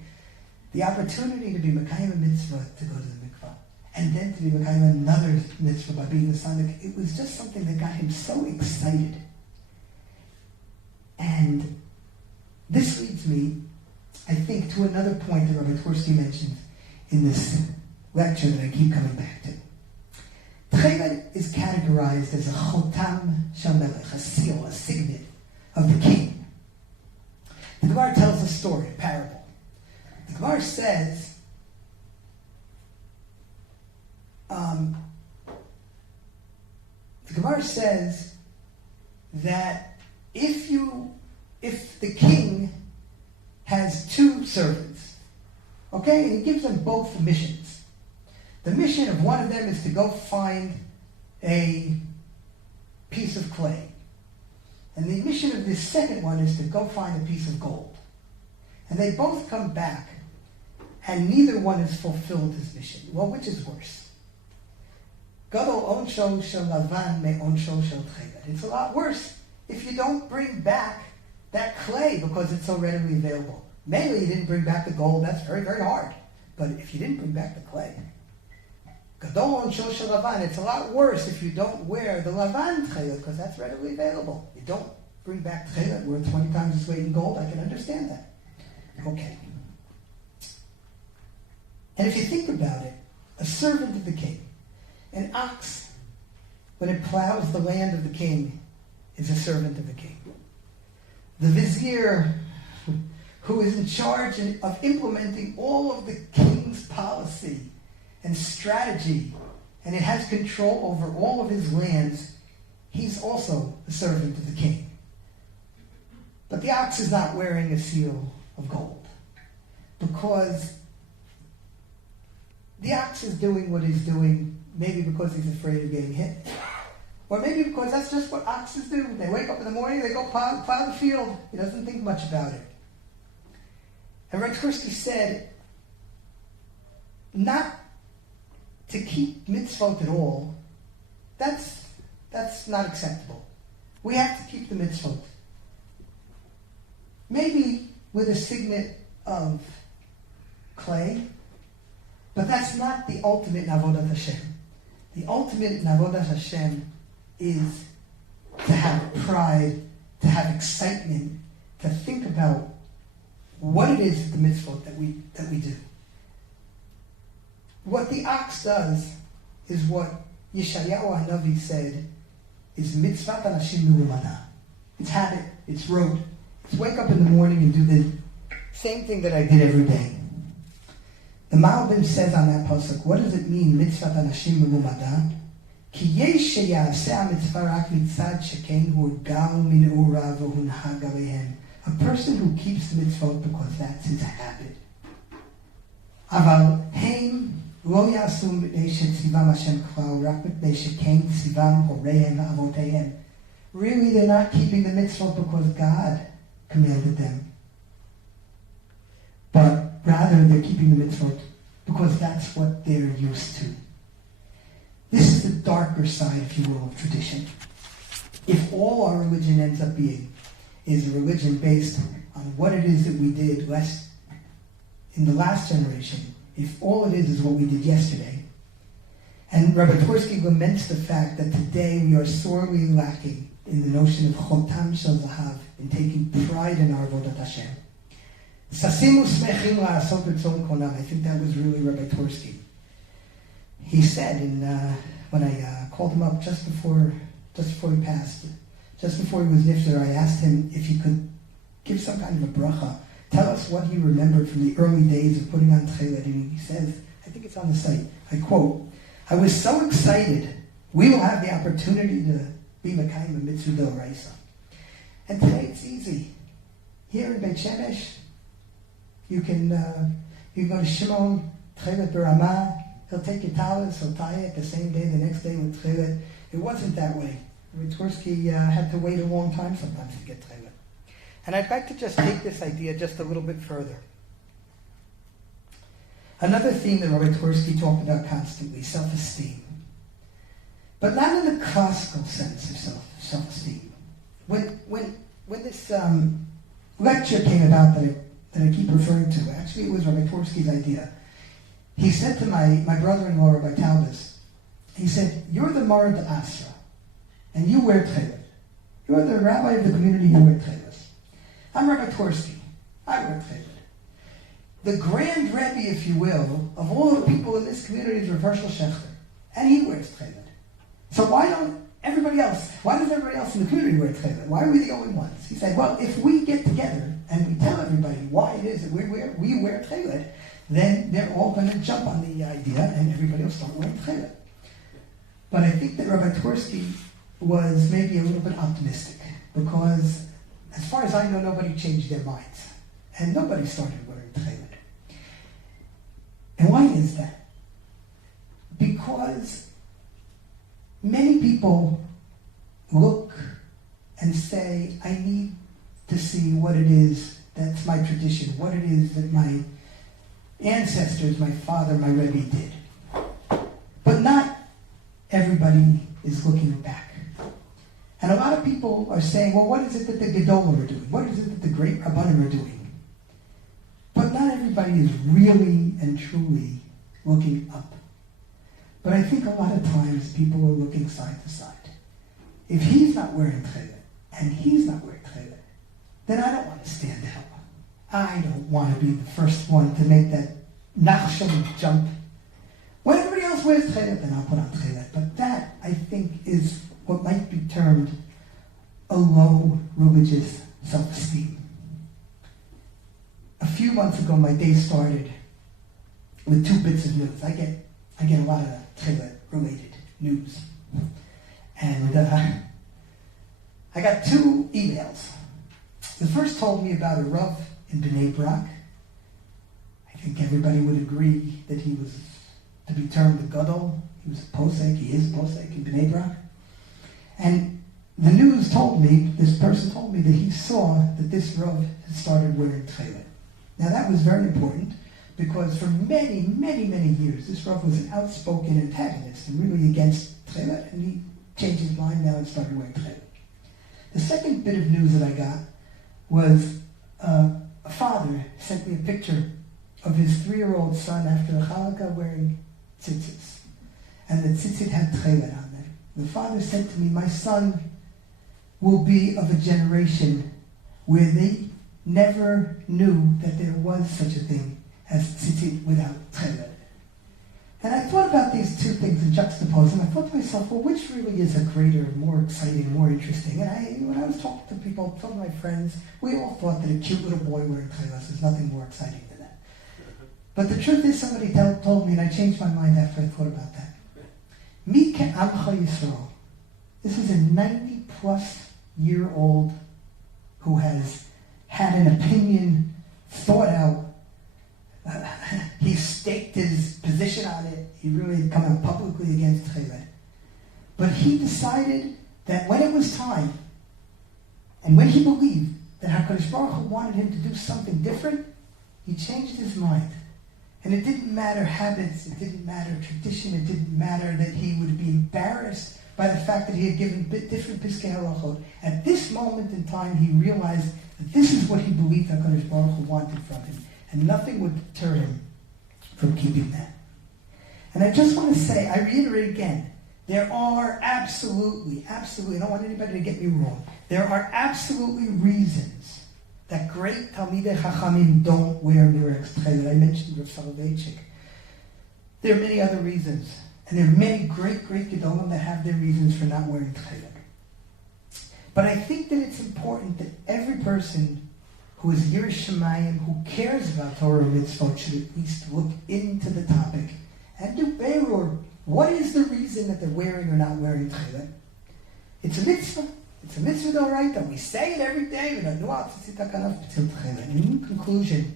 The opportunity to be Mekayim a mitzvah to go to the mikveh, and then to be Mekayim another mitzvah by being the sandik, it was just something that got him so excited. And this leads me, I think, to another point that Rabbi Twerski mentioned in this lecture that I keep coming back to. Tekhelet is categorized as a chotam shel melech, a seal, a signet of the king. The Gemara tells a story, a parable. The Gemara says, that if the king has 2 servants, okay, and he gives them both missions. The mission of one of them is to go find a piece of clay. And the mission of this second one is to go find a piece of gold. And they both come back, and neither one has fulfilled his mission. Well, which is worse? Gadol onsho shel lavan me onsho shel tekhelet. It's a lot worse if you don't bring back that clay because it's so readily available. Mainly you didn't bring back the gold. That's very, very hard. But if you didn't bring back the clay, gadol onsho shel lavan. It's a lot worse if you don't wear the lavan tekhelet because that's readily available. You don't bring back tekhelet worth 20 times its weight in gold. I can understand that. Okay. And if you think about it, a servant of the king, an ox, when it plows the land of the king, is a servant of the king. The vizier, who is in charge of implementing all of the king's policy and strategy, and it has control over all of his lands, he's also a servant of the king. But the ox is not wearing a seal of gold, because the ox is doing what he's doing, maybe because he's afraid of getting hit, or maybe because that's just what oxes do. They wake up in the morning, they go plow the field. He doesn't think much about it. And Rabbi Twerski said, not to keep mitzvot at all, that's not acceptable. We have to keep the mitzvot. Maybe with a signet of clay, but that's not the ultimate in Avodat Hashem. The ultimate in Avodat Hashem is to have pride, to have excitement, to think about what it is, the mitzvot that we do. What the ox does is what Yeshayahu HaNavi said is mitzvat anashim milumana. It's habit, it's rote. It's wake up in the morning and do the same thing that I did every day. The Mild Bim says on that pasuk, what does it mean, mitzvat anashim milumada? Ki yesh sheyaseh mitzvah rak mitzad sheken hurgal min urav v'hunhag aleihem. A person who keeps the mitzvot because that's his habit. Aval heim lo yasum b'nei shetzivam Hashem klal rak b'nei sheken tzivam horeihem v'avoteihem. Really, they're not keeping the mitzvot because God commanded them, but rather they're keeping the mitzvot because that's what they're used to. This is the darker side, if you will, of tradition. If all our religion ends up being is a religion based on what it is that we did in the last generation, if all it is what we did yesterday, and Rabbi Twerski laments the fact that today we are sorely lacking in the notion of chotam shel zahav, in taking pride in our avodat Hashem. Sasimu smechim la'asot b'tzon konam. I think that was really Rabbi Twerski. He said when I called him up just before he passed, just before he was nifter, I asked him if he could give some kind of a bracha, tell us what he remembered from the early days of putting on Tekhelet. And he says, I think it's on the site, I quote, I was so excited we will have the opportunity to be Mekayim a mitzvah d'oraisa. And today it's easy. Here in Beit Shemesh, you can go to Shimon, Tekhelet B'Ramah, he'll take your talis, he'll tie it the same day, the next day with Tekhelet. It wasn't that way. Rabbi Twerski had to wait a long time sometimes to get Tekhelet. And I'd like to just take this idea just a little bit further. Another theme that Rabbi Twerski talked about constantly, self-esteem. but not in the classical sense of self-esteem. When this lecture came about that I keep referring to, actually it was Rabbi Twerski's idea. He said to my brother-in-law, Rabbi Talbis, he said, "You're the Mara de Asra, and you wear Tekhelet. You're the rabbi of the community, you wear Tekhelet. I'm Rabbi Twerski, I wear Tekhelet. The grand Rebbe, if you will, of all the people in this community is Rav Hershel Shechter, and he wears Tekhelet. So why does everybody else in the community wear Tekhelet? Why are we the only ones?" He said, well, if we get together and we tell everybody why it is that we wear Tekhelet, then they're all going to jump on the idea and everybody will start wearing Tekhelet. But I think that Rabbi Twerski was maybe a little bit optimistic, because as far as I know, nobody changed their minds. And nobody started wearing Tekhelet. And why is that? Because many people look and say, I need to see what it is that's my tradition, what it is that my ancestors, my father, my Rebbe did. But not everybody is looking back. And a lot of people are saying, well, what is it that the Gedolim are doing? What is it that the great Rabbanim are doing? But not everybody is really and truly looking up. But I think a lot of times people are looking side to side. If he's not wearing Tekhelet, and he's not wearing Tekhelet, then I don't want to stand out. I don't want to be the first one to make that nachshon jump. When everybody else wears Tekhelet, then I'll put on Tekhelet. But that, I think, is what might be termed a low religious self-esteem. A few months ago, my day started with 2 bits of news. I get a lot of Tekhelet-related news. And I got 2 emails. The first told me about a Rav in Bnei Brak. I think everybody would agree that he was to be termed a Gadol. He was a posek, he is a posek in Bnei Brak. And the news told me, this person told me that he saw that this Rav had started wearing Tekhelet. Now that was very important, because for many, many, many years, this Rav was an outspoken antagonist and really against Tekhelet, and he changed his mind now and started wearing Tekhelet. The second bit of news that I got was a father sent me a picture of his 3-year-old son after the Hanukkah wearing tzitzits. And the tzitzit had Tekhelet on them. The father said to me, my son will be of a generation where they never knew that there was such a thing as tzitzit without Tekhelet. And I thought about these 2 things and juxtaposed them. I thought to myself, well, which really is a greater, more exciting, more interesting? And when I was talking to people, some of my friends, we all thought that a cute little boy wearing Tekhelet is nothing more exciting than that. But the truth is, somebody told me, and I changed my mind after I thought about that. Mi ke'amcha Yisrael. This is a 90-plus-year-old who has had an opinion, thought out. He staked his position on it. He really had come out publicly against Tekhelet. But he decided that when it was time, and when he believed that HaKadosh Baruch Hu wanted him to do something different, he changed his mind. And it didn't matter habits, it didn't matter tradition, it didn't matter that he would be embarrassed by the fact that he had given different Piskei Halachot. At this moment in time, he realized that this is what he believed HaKadosh Baruch Hu wanted from him. And nothing would deter him from keeping that. And I just want to say, I reiterate again, there are absolutely, I don't want anybody to get me wrong, there are absolutely reasons that great Talmidei Chachamim don't wear Murex Tekhelet. I mentioned Rav Soloveitchik. There are many other reasons. And there are many great Gedolim that have their reasons for not wearing Tekhelet. But I think that it's important that every person who is Yiras Shamayim, who cares about Torah and Mitzvot, should at least look into the topic and do berur. What is the reason that they're wearing or not wearing Tekhelet? It's a mitzvah. It's a mitzvah d'oraita. We say it every day. In conclusion,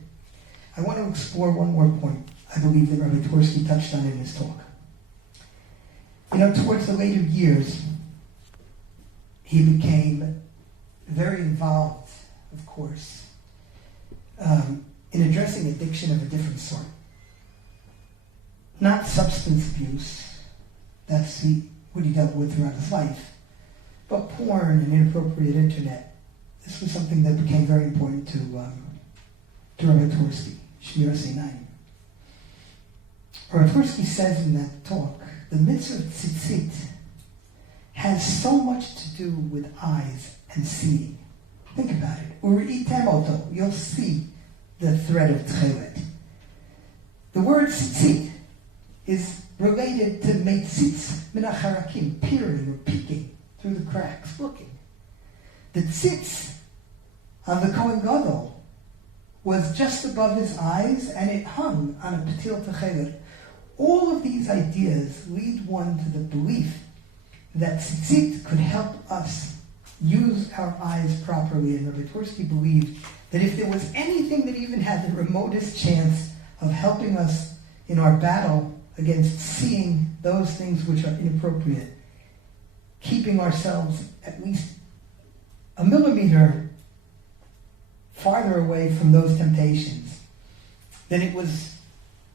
I want to explore one more point I believe that Rabbi Twerski touched on in his talk. Towards the later years, he became very involved, of course, in addressing addiction of a different sort. Not substance abuse. That's what he dealt with throughout his life. But porn and inappropriate internet, this was something that became very important to Rabbi Twerski, Shmir Sinai. Rabbi Twerski says in that talk, the mitzvah of tzitzit has so much to do with eyes and seeing. Think about it. Uri'item oto, you'll see the thread of Tekhelet. The word tzitzit is related to meitzitz min hacharakim, peering or peeking through the cracks, looking. The tzitz of the Kohen Gadol was just above his eyes, and it hung on a patil Tekhelet. All of these ideas lead one to the belief that tzitzit could help us use our eyes properly. And Rabbi Twerski believed that if there was anything that even had the remotest chance of helping us in our battle against seeing those things which are inappropriate, keeping ourselves at least a millimeter farther away from those temptations, then it was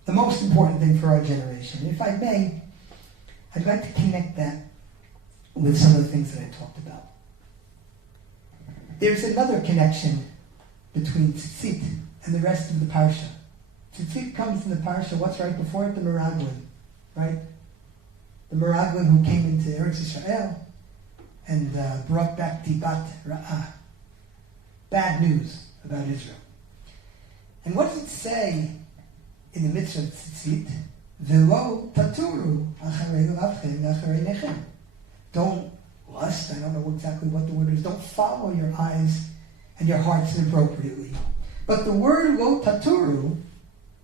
the most important thing for our generation. If I may, I'd like to connect that with some of the things that I talked about. There's another connection between tzitzit and the rest of the parsha. Tzitzit comes in the parsha, what's right before it? The Meraglim, right? The Meraglim who came into Eretz Yisrael and brought back Dibat Ra'ah, bad news about Israel. And what does it say in the midst of tzitzit? V'lo taturu acharei lavchem v'acharei nechem. Don't lust, I don't know exactly what the word is, don't follow your eyes and your hearts inappropriately. But the word lo taturu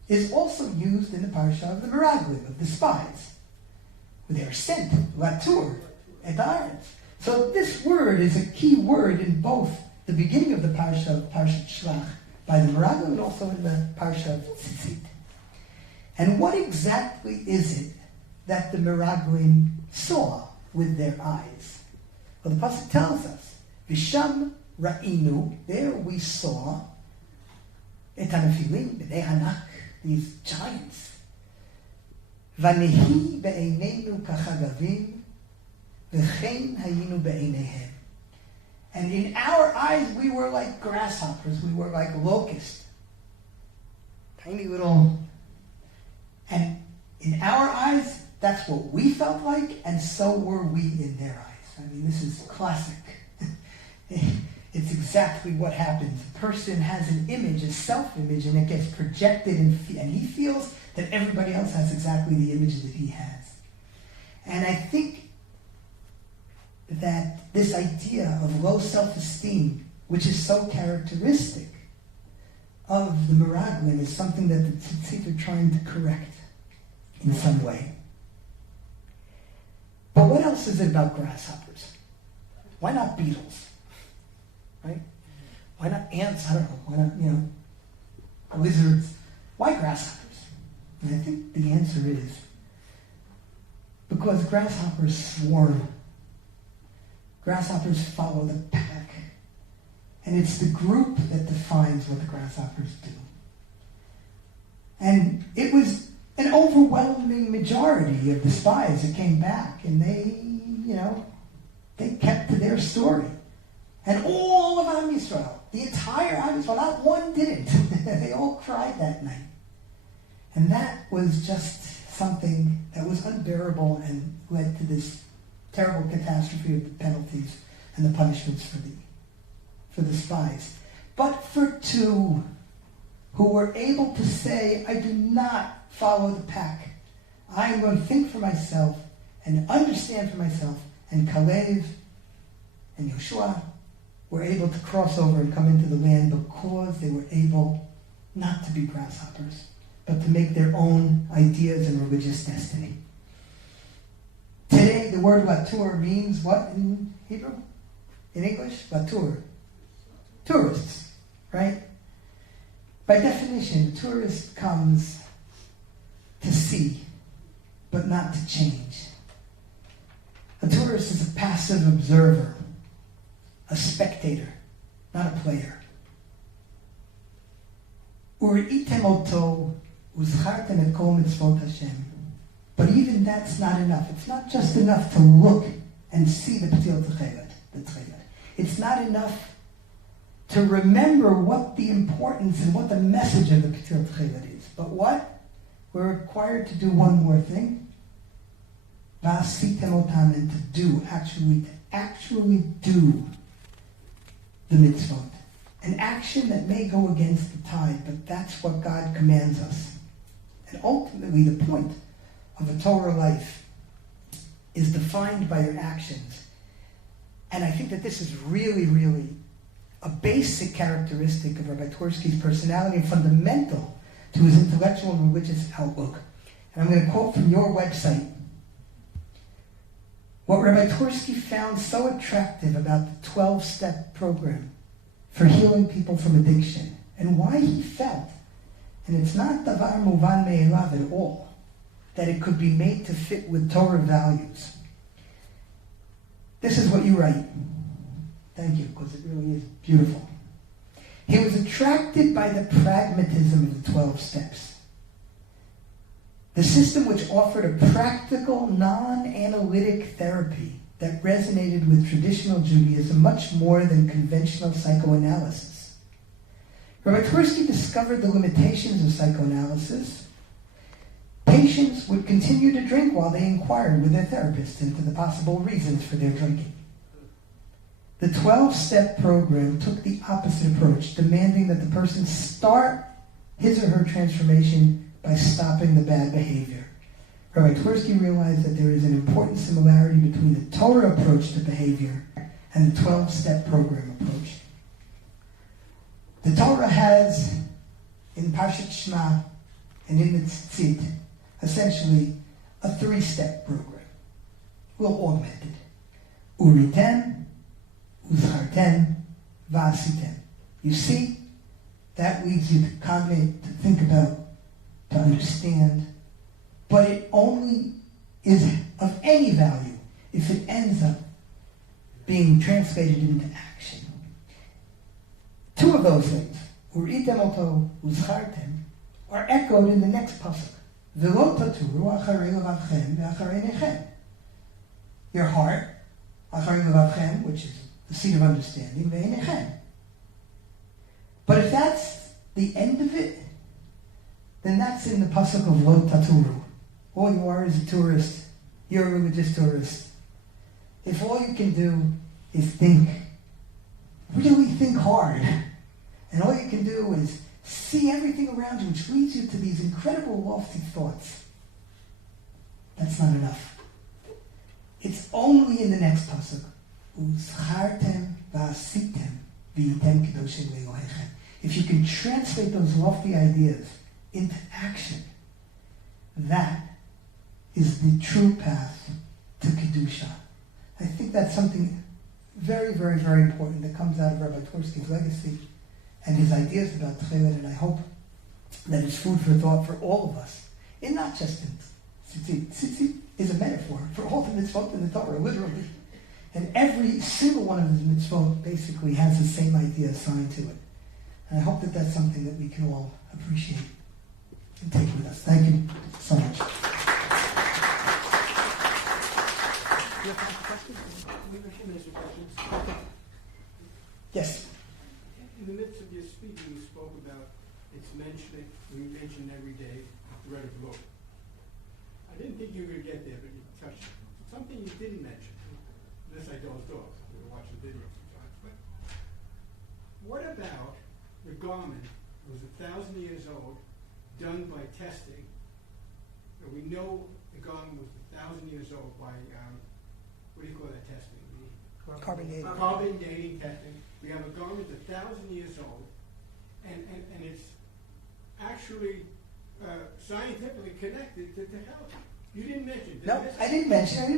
is also used in the parsha of the Meraglim, of the spies, where they are sent, latur, et haaretz. So this word is a key word in both the beginning of the parsha of Parshat Shlach by the Meraglim and also in the parsha of Tzitzit. And what exactly is it that the Meraglim saw with their eyes? Well, the pasuk tells us, Visham ra'inu, there we saw, et hanafilim, b'nei hanak, these giants. Vanehi be'einenu kachagavim, v'chein hayinu be'eineihem. And in our eyes, we were like grasshoppers, we were like locusts. Tiny little... And in our eyes, that's what we felt like, and so were we in their eyes. I mean, this is classic. It's exactly what happens. A person has an image, a self-image, and it gets projected, and he feels that everybody else has exactly the image that he has. And I think that this idea of low self-esteem, which is so characteristic of the Meraglim, is something that the Tzitzit are trying to correct in some way. But what else is it about grasshoppers? Why not beetles? Right? Why not ants? I don't know. Why not, lizards? Why grasshoppers? And I think the answer is because grasshoppers swarm. Grasshoppers follow the pack. And it's the group that defines what the grasshoppers do. And it was an overwhelming majority of the spies that came back, and they kept to their story. And all of Am Yisrael, the entire Am Yisrael, not one didn't. They all cried that night. And that was just something that was unbearable and led to this terrible catastrophe of the penalties and the punishments for the spies. But for two who were able to say, I do not follow the pack. I am going to think for myself and understand for myself. And Kalev and Joshua were able to cross over and come into the land because they were able not to be grasshoppers, but to make their own ideas and religious destiny. Today, the word latur means what in Hebrew? In English? Latur. Tourists, right? By definition, a tourist comes to see, but not to change. A tourist is a passive observer, a spectator, not a player. Uri'item oto uzchartem et kol mitzvot Hashem. But But even that's not enough. It's not just enough to look and see the Tekhelet. It's not enough to remember what the importance and what the message of the Tekhelet is. But what? We're required to do one more thing. V'asitem otam, and to do, actually do the mitzvot. An action that may go against the tide, but that's what God commands us. And ultimately, the point of a Torah life is defined by your actions. And I think that this is really, really a basic characteristic of Rabbi Twerski's personality and fundamental to his intellectual and religious outlook. And I'm going to quote from your website. What Rabbi Twerski found so attractive about the 12-step program for healing people from addiction, and why he felt, and it's not davar muvan me'elav at all, that it could be made to fit with Torah values. This is what you write. Thank you, because it really is beautiful. He was attracted by the pragmatism of the 12 steps. The system which offered a practical, non-analytic therapy that resonated with traditional Judaism much more than conventional psychoanalysis. Rabbi Twerski discovered the limitations of psychoanalysis. Patients would continue to drink while they inquired with their therapist into the possible reasons for their drinking. The 12-step program took the opposite approach, demanding that the person start his or her transformation by stopping the bad behavior. Rabbi Twerski realized that there is an important similarity between the Torah approach to behavior and the 12-step program approach. The Torah has, in Parshat Shema and in the Tzitzit, essentially a 3-step program. We'll augment it. Uritem, uzchartem, va'asitem. You see, that leads you to cognate, to think about, to understand, but it only is of any value if it ends up being translated into action. 2 of those things, uritem oto, uzchartem, are echoed in the next pasuk. V'lo taturu acharei levavchem ve'acharei nechem. Your heart, acharei levavchem, which is the seat of understanding, ve'enechem. But if that's the end of it, then that's in the pasuk of lo taturu. All you are is a tourist. You're a religious tourist. If all you can do is think, really think hard, and all you can do is see everything around you, which leads you to these incredible lofty thoughts, that's not enough. It's only in the next pasuk. Uzchartem va'asitem v'yitem kedoshim le'elohechem. If you can translate those lofty ideas into action, that is the true path to Kedusha. I think that's something very, very, very important that comes out of Rabbi Twerski's legacy and his ideas about Tekhelet, and I hope that it's food for thought for all of us, and not just in Tzitzit. Tzitzit is a metaphor for all the mitzvot in the Torah, literally. And every single one of his mitzvot basically has the same idea assigned to it. And I hope that that's something that we can all appreciate and take with us. Thank you so much. We have time for questions? We have a few minutes for questions. Yes. In the midst of your speaking, you spoke about we mentioned every day the red of law. I didn't think you were going to get there, but you touched it. Something you didn't mention, unless I dozed off. We were watching the video sometimes. But what about the garment that was 1,000 years old, done by testing? And we know the garment was 1,000 years old by, what do you call that testing? Carbon dating. Carbon dating testing. We have a garment 1,000 years old, and it's actually scientifically connected to Tekhelet. You didn't mention. No, I didn't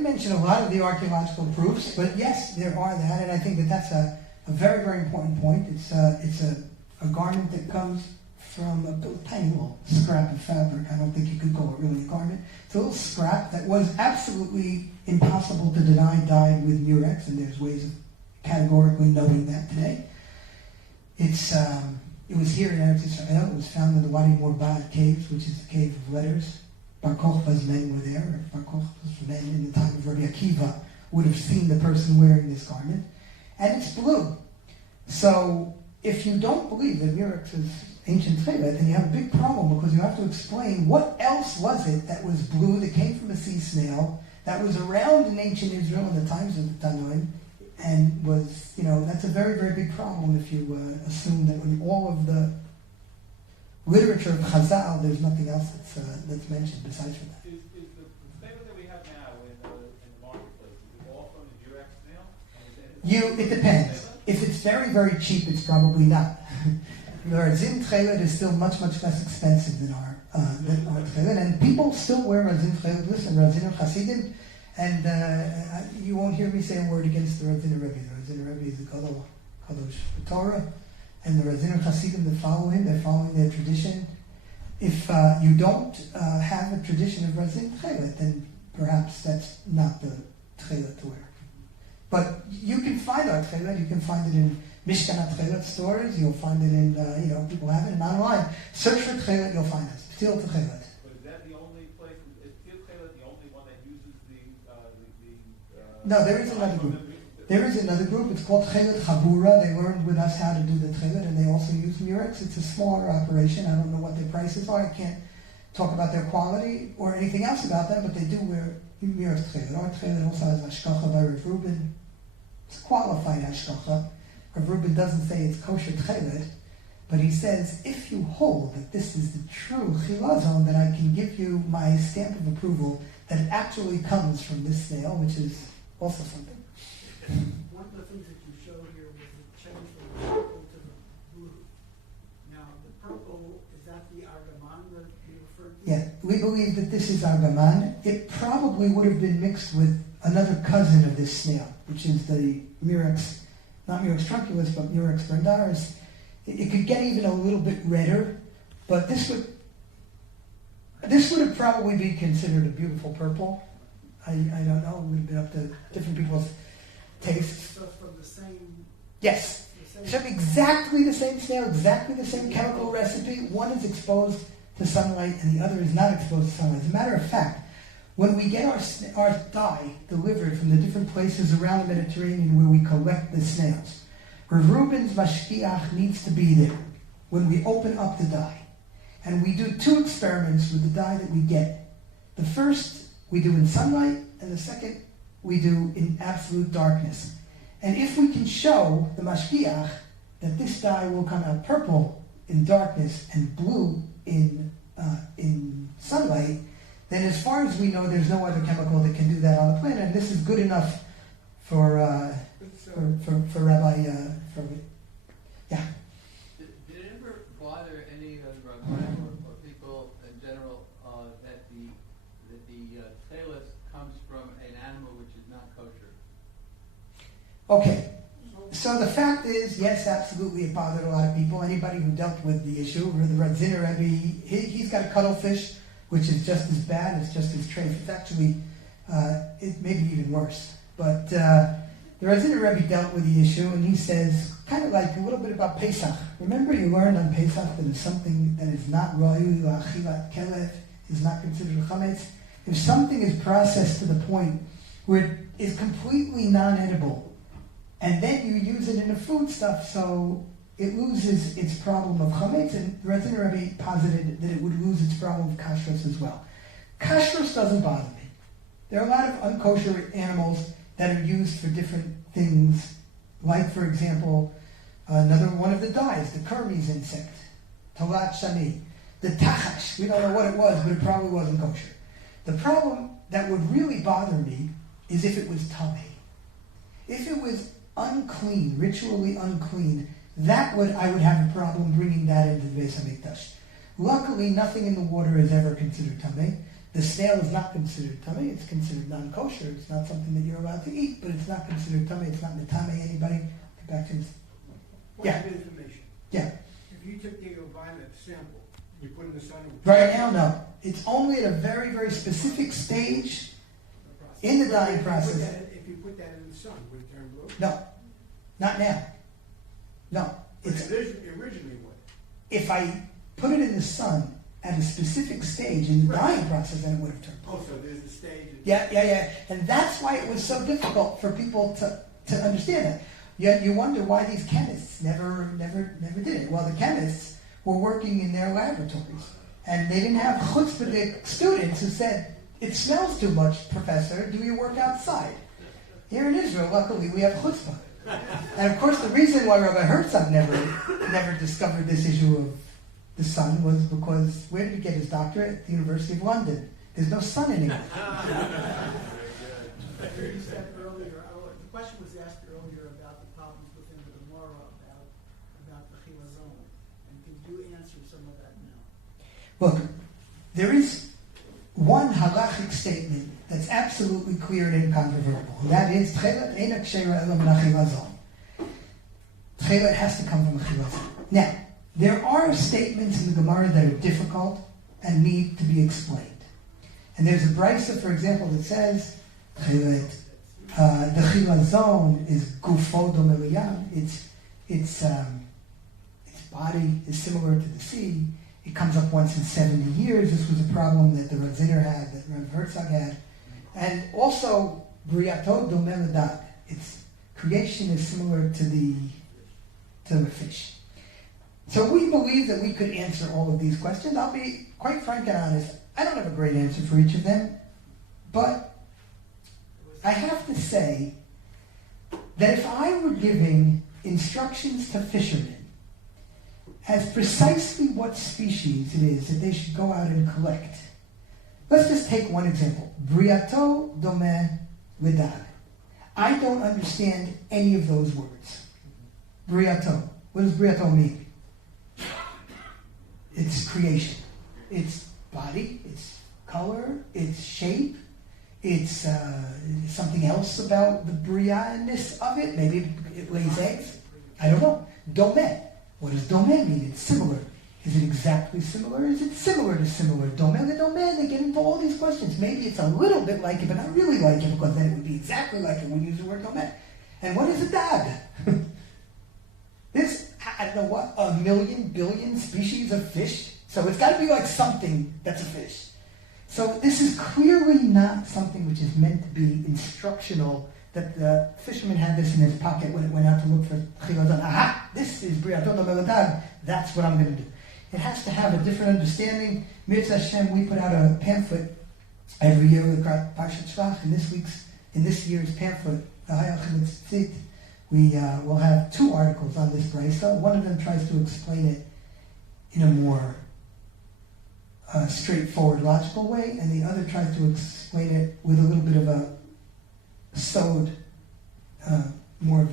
mention a lot of the archaeological proofs, but yes, there are that, and I think that that's a very, very important point. It's a garment that comes from a tiny little scrap of fabric. I don't think you could call it really a garment. It's a little scrap that was absolutely impossible to deny dyed with murex, and there's ways of categorically noting that today. It was here in Eretz Yisrael. It was found in the Wadi Murbad caves, which is the cave of letters. Bar Kokhba's men were there. Rabbi Akiva would have seen the person wearing this garment, and it's blue. So if you don't believe that Murex is ancient Tekhelet, then you have a big problem, because you have to explain what else was it that was blue, that came from a sea snail, that was around in ancient Israel in the times of the Tanoim, and was, that's a very, very big problem if you assume that in all of the literature of Chazal, there's nothing else that's mentioned besides from that. Is the flavor that we have now in the marketplace, is it all from the Durex snail? It depends. If it's very, very cheap, it's probably not. Razin Tekhelet is still much, much less expensive than our Tekhelet, and people still wear Razin Tekhelet. Listen, Razin Chasidim, and you won't hear me say a word against the Razin Rebbe. The Razin Rebbe is a Kadosh Torah, and the Razin Chasidim that follow him, they're following their tradition. If you don't have a tradition of Razin Tekhelet, then perhaps that's not the Tekhelet to wear. But you can find our Tekhelet. You can find it in Mishkan Tekhelet stores. You'll find it in, people have it online. Search for Tekhelet, you'll find us. Steel Tekhelet. But is that the only place? Is Steel Tekhelet the only one that uses the No, there is another group. There is another group. It's called Tekhelet Chabura. They learned with us how to do the Tekhelet, and they also use Murex. It's a smaller operation. I don't know what their prices are. I can't talk about their quality or anything else about them, but they do wear Murex Tekhelet. Our Tekhelet also has Hashkacha by Rav Reuben. It's qualified Hashkacha. Rav Reuben doesn't say it's kosher Tekhelet, but he says, if you hold that this is the true chilazon, then I can give you my stamp of approval that it actually comes from this snail, which is also something. One of the things that you showed here was the change from the purple to the blue. Now, the purple, is that the argaman that you referred to? Yeah, we believe that this is argaman. It probably would have been mixed with another cousin of this snail, which is the Murex, not Murex trunculus, but Murex brandaris. It could get even a little bit redder, but this would have probably been considered a beautiful purple. I don't know, it would have been up to different people's tastes. So from the same... Yes. It should be exactly the same snail, exactly the same chemical recipe. One is exposed to sunlight and the other is not exposed to sunlight. As a matter of fact, when we get our dye delivered from the different places around the Mediterranean where we collect the snails, Rav Reuben's mashkiach needs to be there when we open up the dye. And we do 2 experiments with the dye that we get. The first we do in sunlight, and the second we do in absolute darkness. And if we can show the mashkiach that this dye will come out purple in darkness and blue in sunlight, then as far as we know, there's no other chemical that can do that on the planet. And this is good enough for Rabbi. Yeah. Did it ever bother any of the rabbis or people in general that the Tekhelet comes from an animal which is not kosher? Okay. So the fact is, yes, absolutely, it bothered a lot of people. Anybody who dealt with the issue, or the Radziner Rebbe, he's got a cuttlefish, which is just as bad, it's just as trafe. It's actually, it may be even worse. But the Radziner Rebbe dealt with the issue, and he says, kind of like a little bit about Pesach. Remember you learned on Pesach that if something that is not rayu achilat kelev is not considered chametz. If something is processed to the point where it is completely non-edible, and then you use it in a foodstuff, so it loses its problem of chametz, and the Radziner Rebbe posited that it would lose its problem of kashrus as well. Kashrus doesn't bother me. There are a lot of unkosher animals that are used for different things, like, for example, another one of the dyes, the Kermes insect, Talat Shani, the Tachash. We don't know what it was, but it probably wasn't kosher. The problem that would really bother me is if it was tamei. If it was unclean, ritually unclean, I would have a problem bringing that into the Beis HaMikdash. Luckily, nothing in the water is ever considered tamei. The snail is not considered tamei. It's considered non-kosher. It's not something that you're allowed to eat, but it's not considered tamei. It's not metame anybody. Get back to this. Point of information. Yeah. If you took the violet sample, you put it in the sun... Right now, no. It's only at a very, very specific stage in the dyeing process. If you put that in the sun, would it turn blue? No. Not now. No. But it originally would. If I put it in the sun, at a specific stage in the dying process, then it would have turned blue. Oh, so there's the stage. Yeah. And that's why it was so difficult for people to understand that. Yet you wonder why these chemists never did it. Well, the chemists were working in their laboratories, and they didn't have chutzpahdik students who said, "It smells too much, Professor. Do your work outside." Here in Israel, luckily, we have chutzpah. And of course, the reason why Rabbi Herzog never discovered this issue of the sun was because where did he get his doctorate? At the University of London. There's no sun in England. You said earlier, the question was asked earlier about the problems within the Gemara about the chilazon, and could you answer some of that now? Look, there is one halachic statement that's absolutely clear and incontrovertible, and that is Tekhelet eina kshera ela min hachilazon. Tekhelet has to come from a chilazon. Now, there are statements in the Gemara that are difficult and need to be explained. And there's a brisa, for example, that says the chilazon is gufo dome liyam. Its body is similar to the sea. It comes up once in 70 years. This was a problem that the Rav Zinner had, that Rav Herzog had. And also, briato dome ledag. Its creation is similar to the fish. So we believe that we could answer all of these questions. I'll be quite frank and honest. I don't have a great answer for each of them. But I have to say that if I were giving instructions to fishermen as precisely what species it is that they should go out and collect, let's just take one example. Briato dome ledag. I don't understand any of those words. Briato. What does briato mean? Its creation, its body, its color, its shape, it's something else about the bria-ness of it. Maybe it lays eggs. I don't know. Dome. What does dome mean? It's similar. Is it exactly similar? Is it similar to similar? Dome to dome. They get into all these questions. Maybe it's a little bit like it, but not really like it, because then it would be exactly like it when we use the word dome. And what is a dag? This, I don't know what, 1 million, billion species of fish. So it's got to be like something that's a fish. So this is clearly not something which is meant to be instructional, that the fisherman had this in his pocket when it went out to look for chilazon. Aha! This is briaton meladad. That's what I'm going to do. It has to have a different understanding. Mirza Hashem, we put out a pamphlet every year with Parshat Shlach. In this year's pamphlet, we will have 2 articles on this brisa. One of them tries to explain it in a more straightforward, logical way, and the other tries to explain it with a little bit of a sewed, more of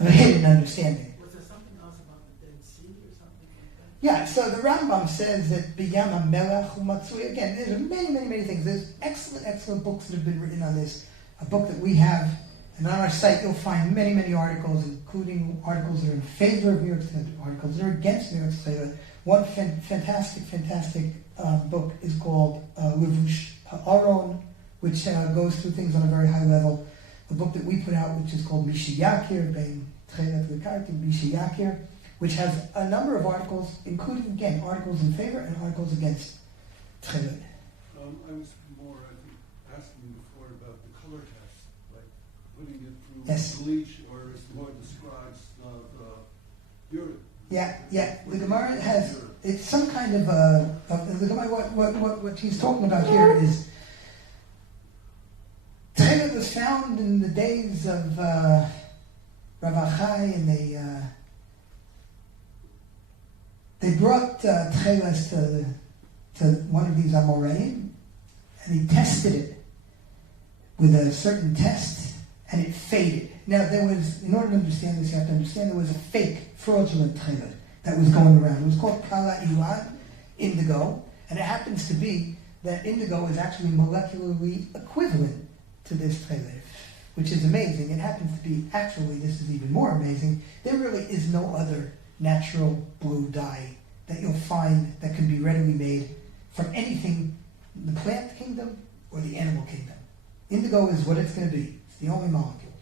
a hidden understanding. Was there something else about the Dead Sea or something like that? Yeah, so the Rambam says that Biyam HaMelech Umatsui. Again, there's many things. There's excellent books that have been written on this. A book that we have, and on our site you'll find many articles, including articles that are in favor of New York State, articles that are against New York State. One fantastic book is called Levush Ha'aron, which goes through things on a very high level. The book that we put out, which is called Mishiyakir, Bein Tekhelet Lekarti, Mishiyakir, which has a number of articles, including, again, articles in favor and articles against Tekhelet. I was more, asking before about the color test, like putting it through Yes. bleach, or is more describes urine. Yeah. The Gemara has, it's some kind of the Gemara, what he's talking about here is Tekhelet was found in the days of Rav Achai, and they brought Tekhelet to one of these Amoreim, and he tested it with a certain test, and it faded. Now, in order to understand this, you have to understand there was a fake, fraudulent Tekhelet that was going around. It was called Kala Ilan, indigo, and it happens to be that indigo is actually molecularly equivalent to this Tekhelet, which is amazing. It happens to be, actually, this is even more amazing, there really is no other natural blue dye that you'll find that can be readily made from anything in the plant kingdom or the animal kingdom. Indigo is what it's going to be. It's the only molecule.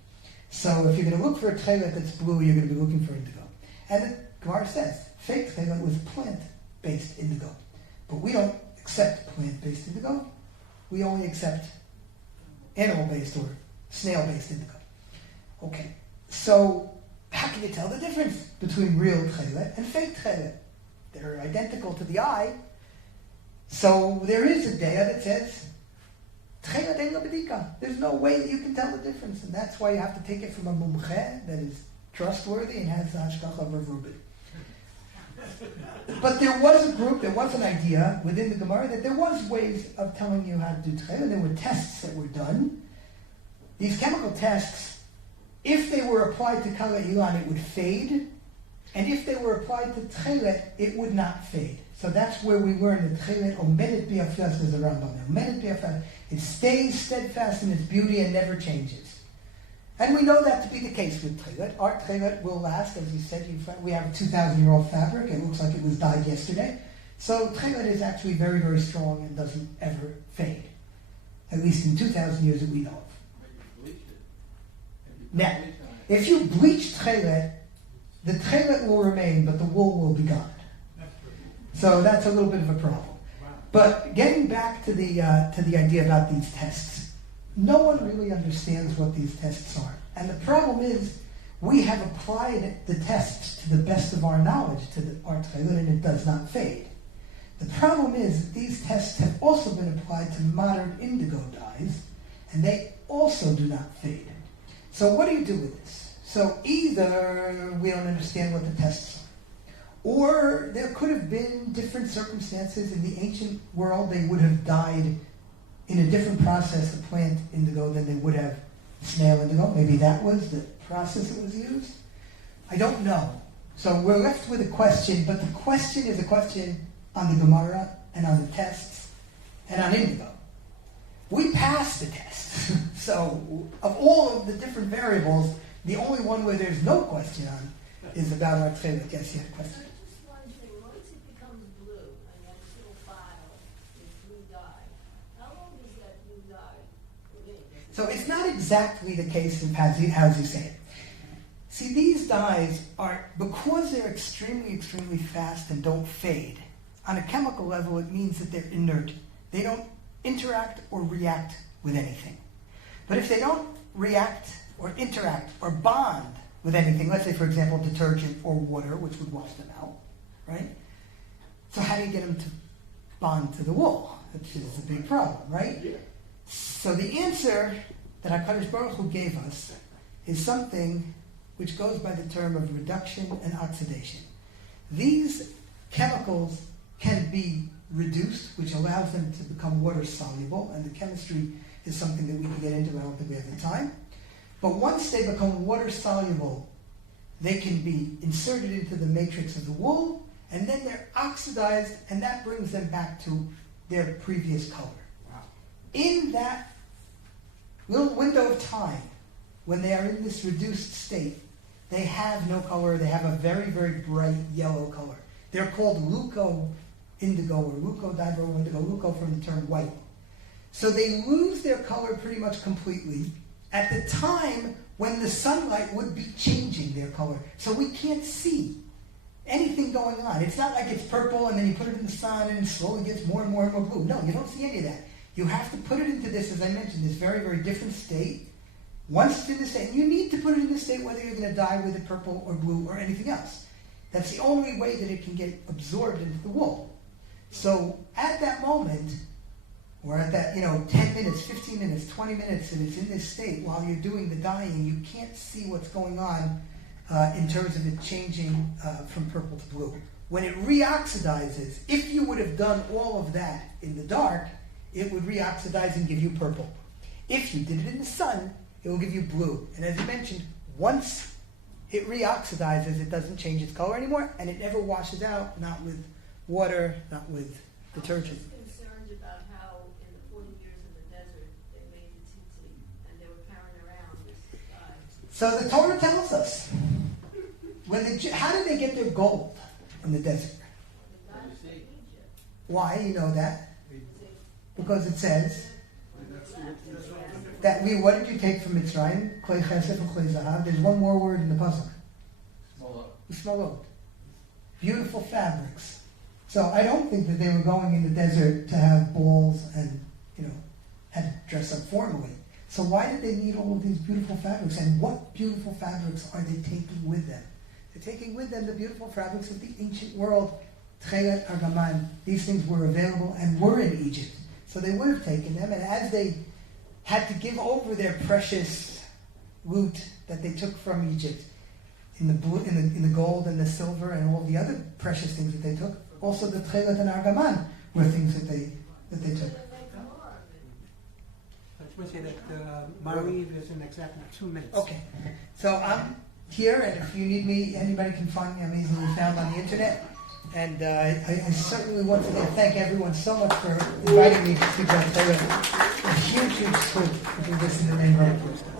So if you're going to look for a Tekhelet that's blue, you're going to be looking for indigo. And the Gemara says, Fake Tekhelet was plant-based indigo. But we don't accept plant-based indigo. We only accept animal-based or snail-based indigo. Okay, so how can you tell the difference between real Tekhelet and fake Tekhelet? They're identical to the eye. So there is a daya that says, Tekhelet ein labedika. There's no way that you can tell the difference. And that's why you have to take it from a mumche that is trustworthy and has the hashgacha v'rubit. But there was a group, there was an idea within the Gemara that there was ways of telling you how to do Tekhelet. There were tests that were done. These chemical tests, if they were applied to Kala Ilan, it would fade. And if they were applied to Tekhelet, it would not fade. So that's where we learn that Tekhelet omedet bi'afyas is the Rambam. Omedet bi'afyas, it stays steadfast in its beauty and never changes. And we know that to be the case with Tekhelet. Our Tekhelet will last, as you said, we have a 2,000-year-old fabric. It looks like it was dyed yesterday. So Tekhelet is actually very, very strong and doesn't ever fade. At least in 2,000 years that we know of. Now, if you bleach Tekhelet, the Tekhelet will remain, but the wool will be gone. So that's a little bit of a problem. But getting back to the idea about these tests, no one really understands what these tests are. And the problem is, we have applied the tests to the best of our knowledge to our Tekhelet, and it does not fade. The problem is that these tests have also been applied to modern indigo dyes, and they also do not fade. So what do you do with this? So either we don't understand what the tests are, or there could have been different circumstances in the ancient world. They would have dyed in a different process the plant indigo than they would have snail indigo. Maybe that was the process that was used. I don't know. So we're left with a question, but the question is a question on the Gemara and on the tests and on indigo. We passed the test. So of all of the different variables, the only one where there's no question on is about our Tekhelet. Yes, you had a question? Just one thing. Once it becomes blue, and that little vial is blue dye, how long does that blue dye remain? So it's not exactly the case as you say it. See, these dyes are, because they're extremely, extremely fast and don't fade, on a chemical level it means that they're inert. They don't interact or react with anything. But if they don't react or interact or bond with anything, let's say, for example, detergent or water, which would wash them out, right? So how do you get them to bond to the wool? Which is a big problem, right? Yeah. So the answer that HaKadosh Baruch Hu gave us is something which goes by the term of reduction and oxidation. These chemicals can be reduced, which allows them to become water soluble, and the chemistry is something that we can get into. I don't think we have the time. But once they become water soluble, they can be inserted into the matrix of the wool, and then they're oxidized, and that brings them back to their previous color. Wow. In that little window of time, when they are in this reduced state, they have no color. They have a very, very bright yellow color. They're called leuco indigo or leuco-dibro indigo, leuco from the term white. So they lose their color pretty much completely at the time when the sunlight would be changing their color. So we can't see anything going on. It's not like it's purple and then you put it in the sun and it slowly gets more and more and more blue. No, you don't see any of that. You have to put it into this, as I mentioned, this very, very different state. Once it's in this state, you need to put it in this state whether you're going to dye with it purple or blue or anything else. That's the only way that it can get absorbed into the wool. So at that moment, or at that, 10 minutes, 15 minutes, 20 minutes, and it's in this state while you're doing the dyeing, you can't see what's going on in terms of it changing from purple to blue. When it reoxidizes, if you would have done all of that in the dark, it would reoxidize and give you purple. If you did it in the sun, it will give you blue. And as I mentioned, once it reoxidizes, it doesn't change its color anymore, and it never washes out, not with water, not with detergent. I was concerned about how in the 40 years in the desert, they made the tzitzit, and they were carrying around this dye. So the Torah tells us, how did they get their gold in the desert? The dye was from Egypt. Why? You know that? Because it says that what did you take from Mitzrayim? Klei chesed and klei zahav. There's one more word in the pasuk. Small. Smolot. beautiful fabrics. So I don't think that they were going in the desert to have balls and, had to dress up formally. So why did they need all of these beautiful fabrics? And what beautiful fabrics are they taking with them? They're taking with them the beautiful fabrics of the ancient world. Tekhelet, Argaman, these things were available and were in Egypt. So they would have taken them, and as they had to give over their precious loot that they took from Egypt, in the gold and the silver and all the other precious things that they took, also the Tekhelet and Argaman were things that they took. I just want to say that my leave is in exactly 2 minutes. Okay, so I'm here, and if you need me, anybody can find me. I'm easily found on the internet. And I certainly want to thank everyone so much for inviting me to speak on Torah. A huge, huge scoop to do this in the name of Rabbi Twerski.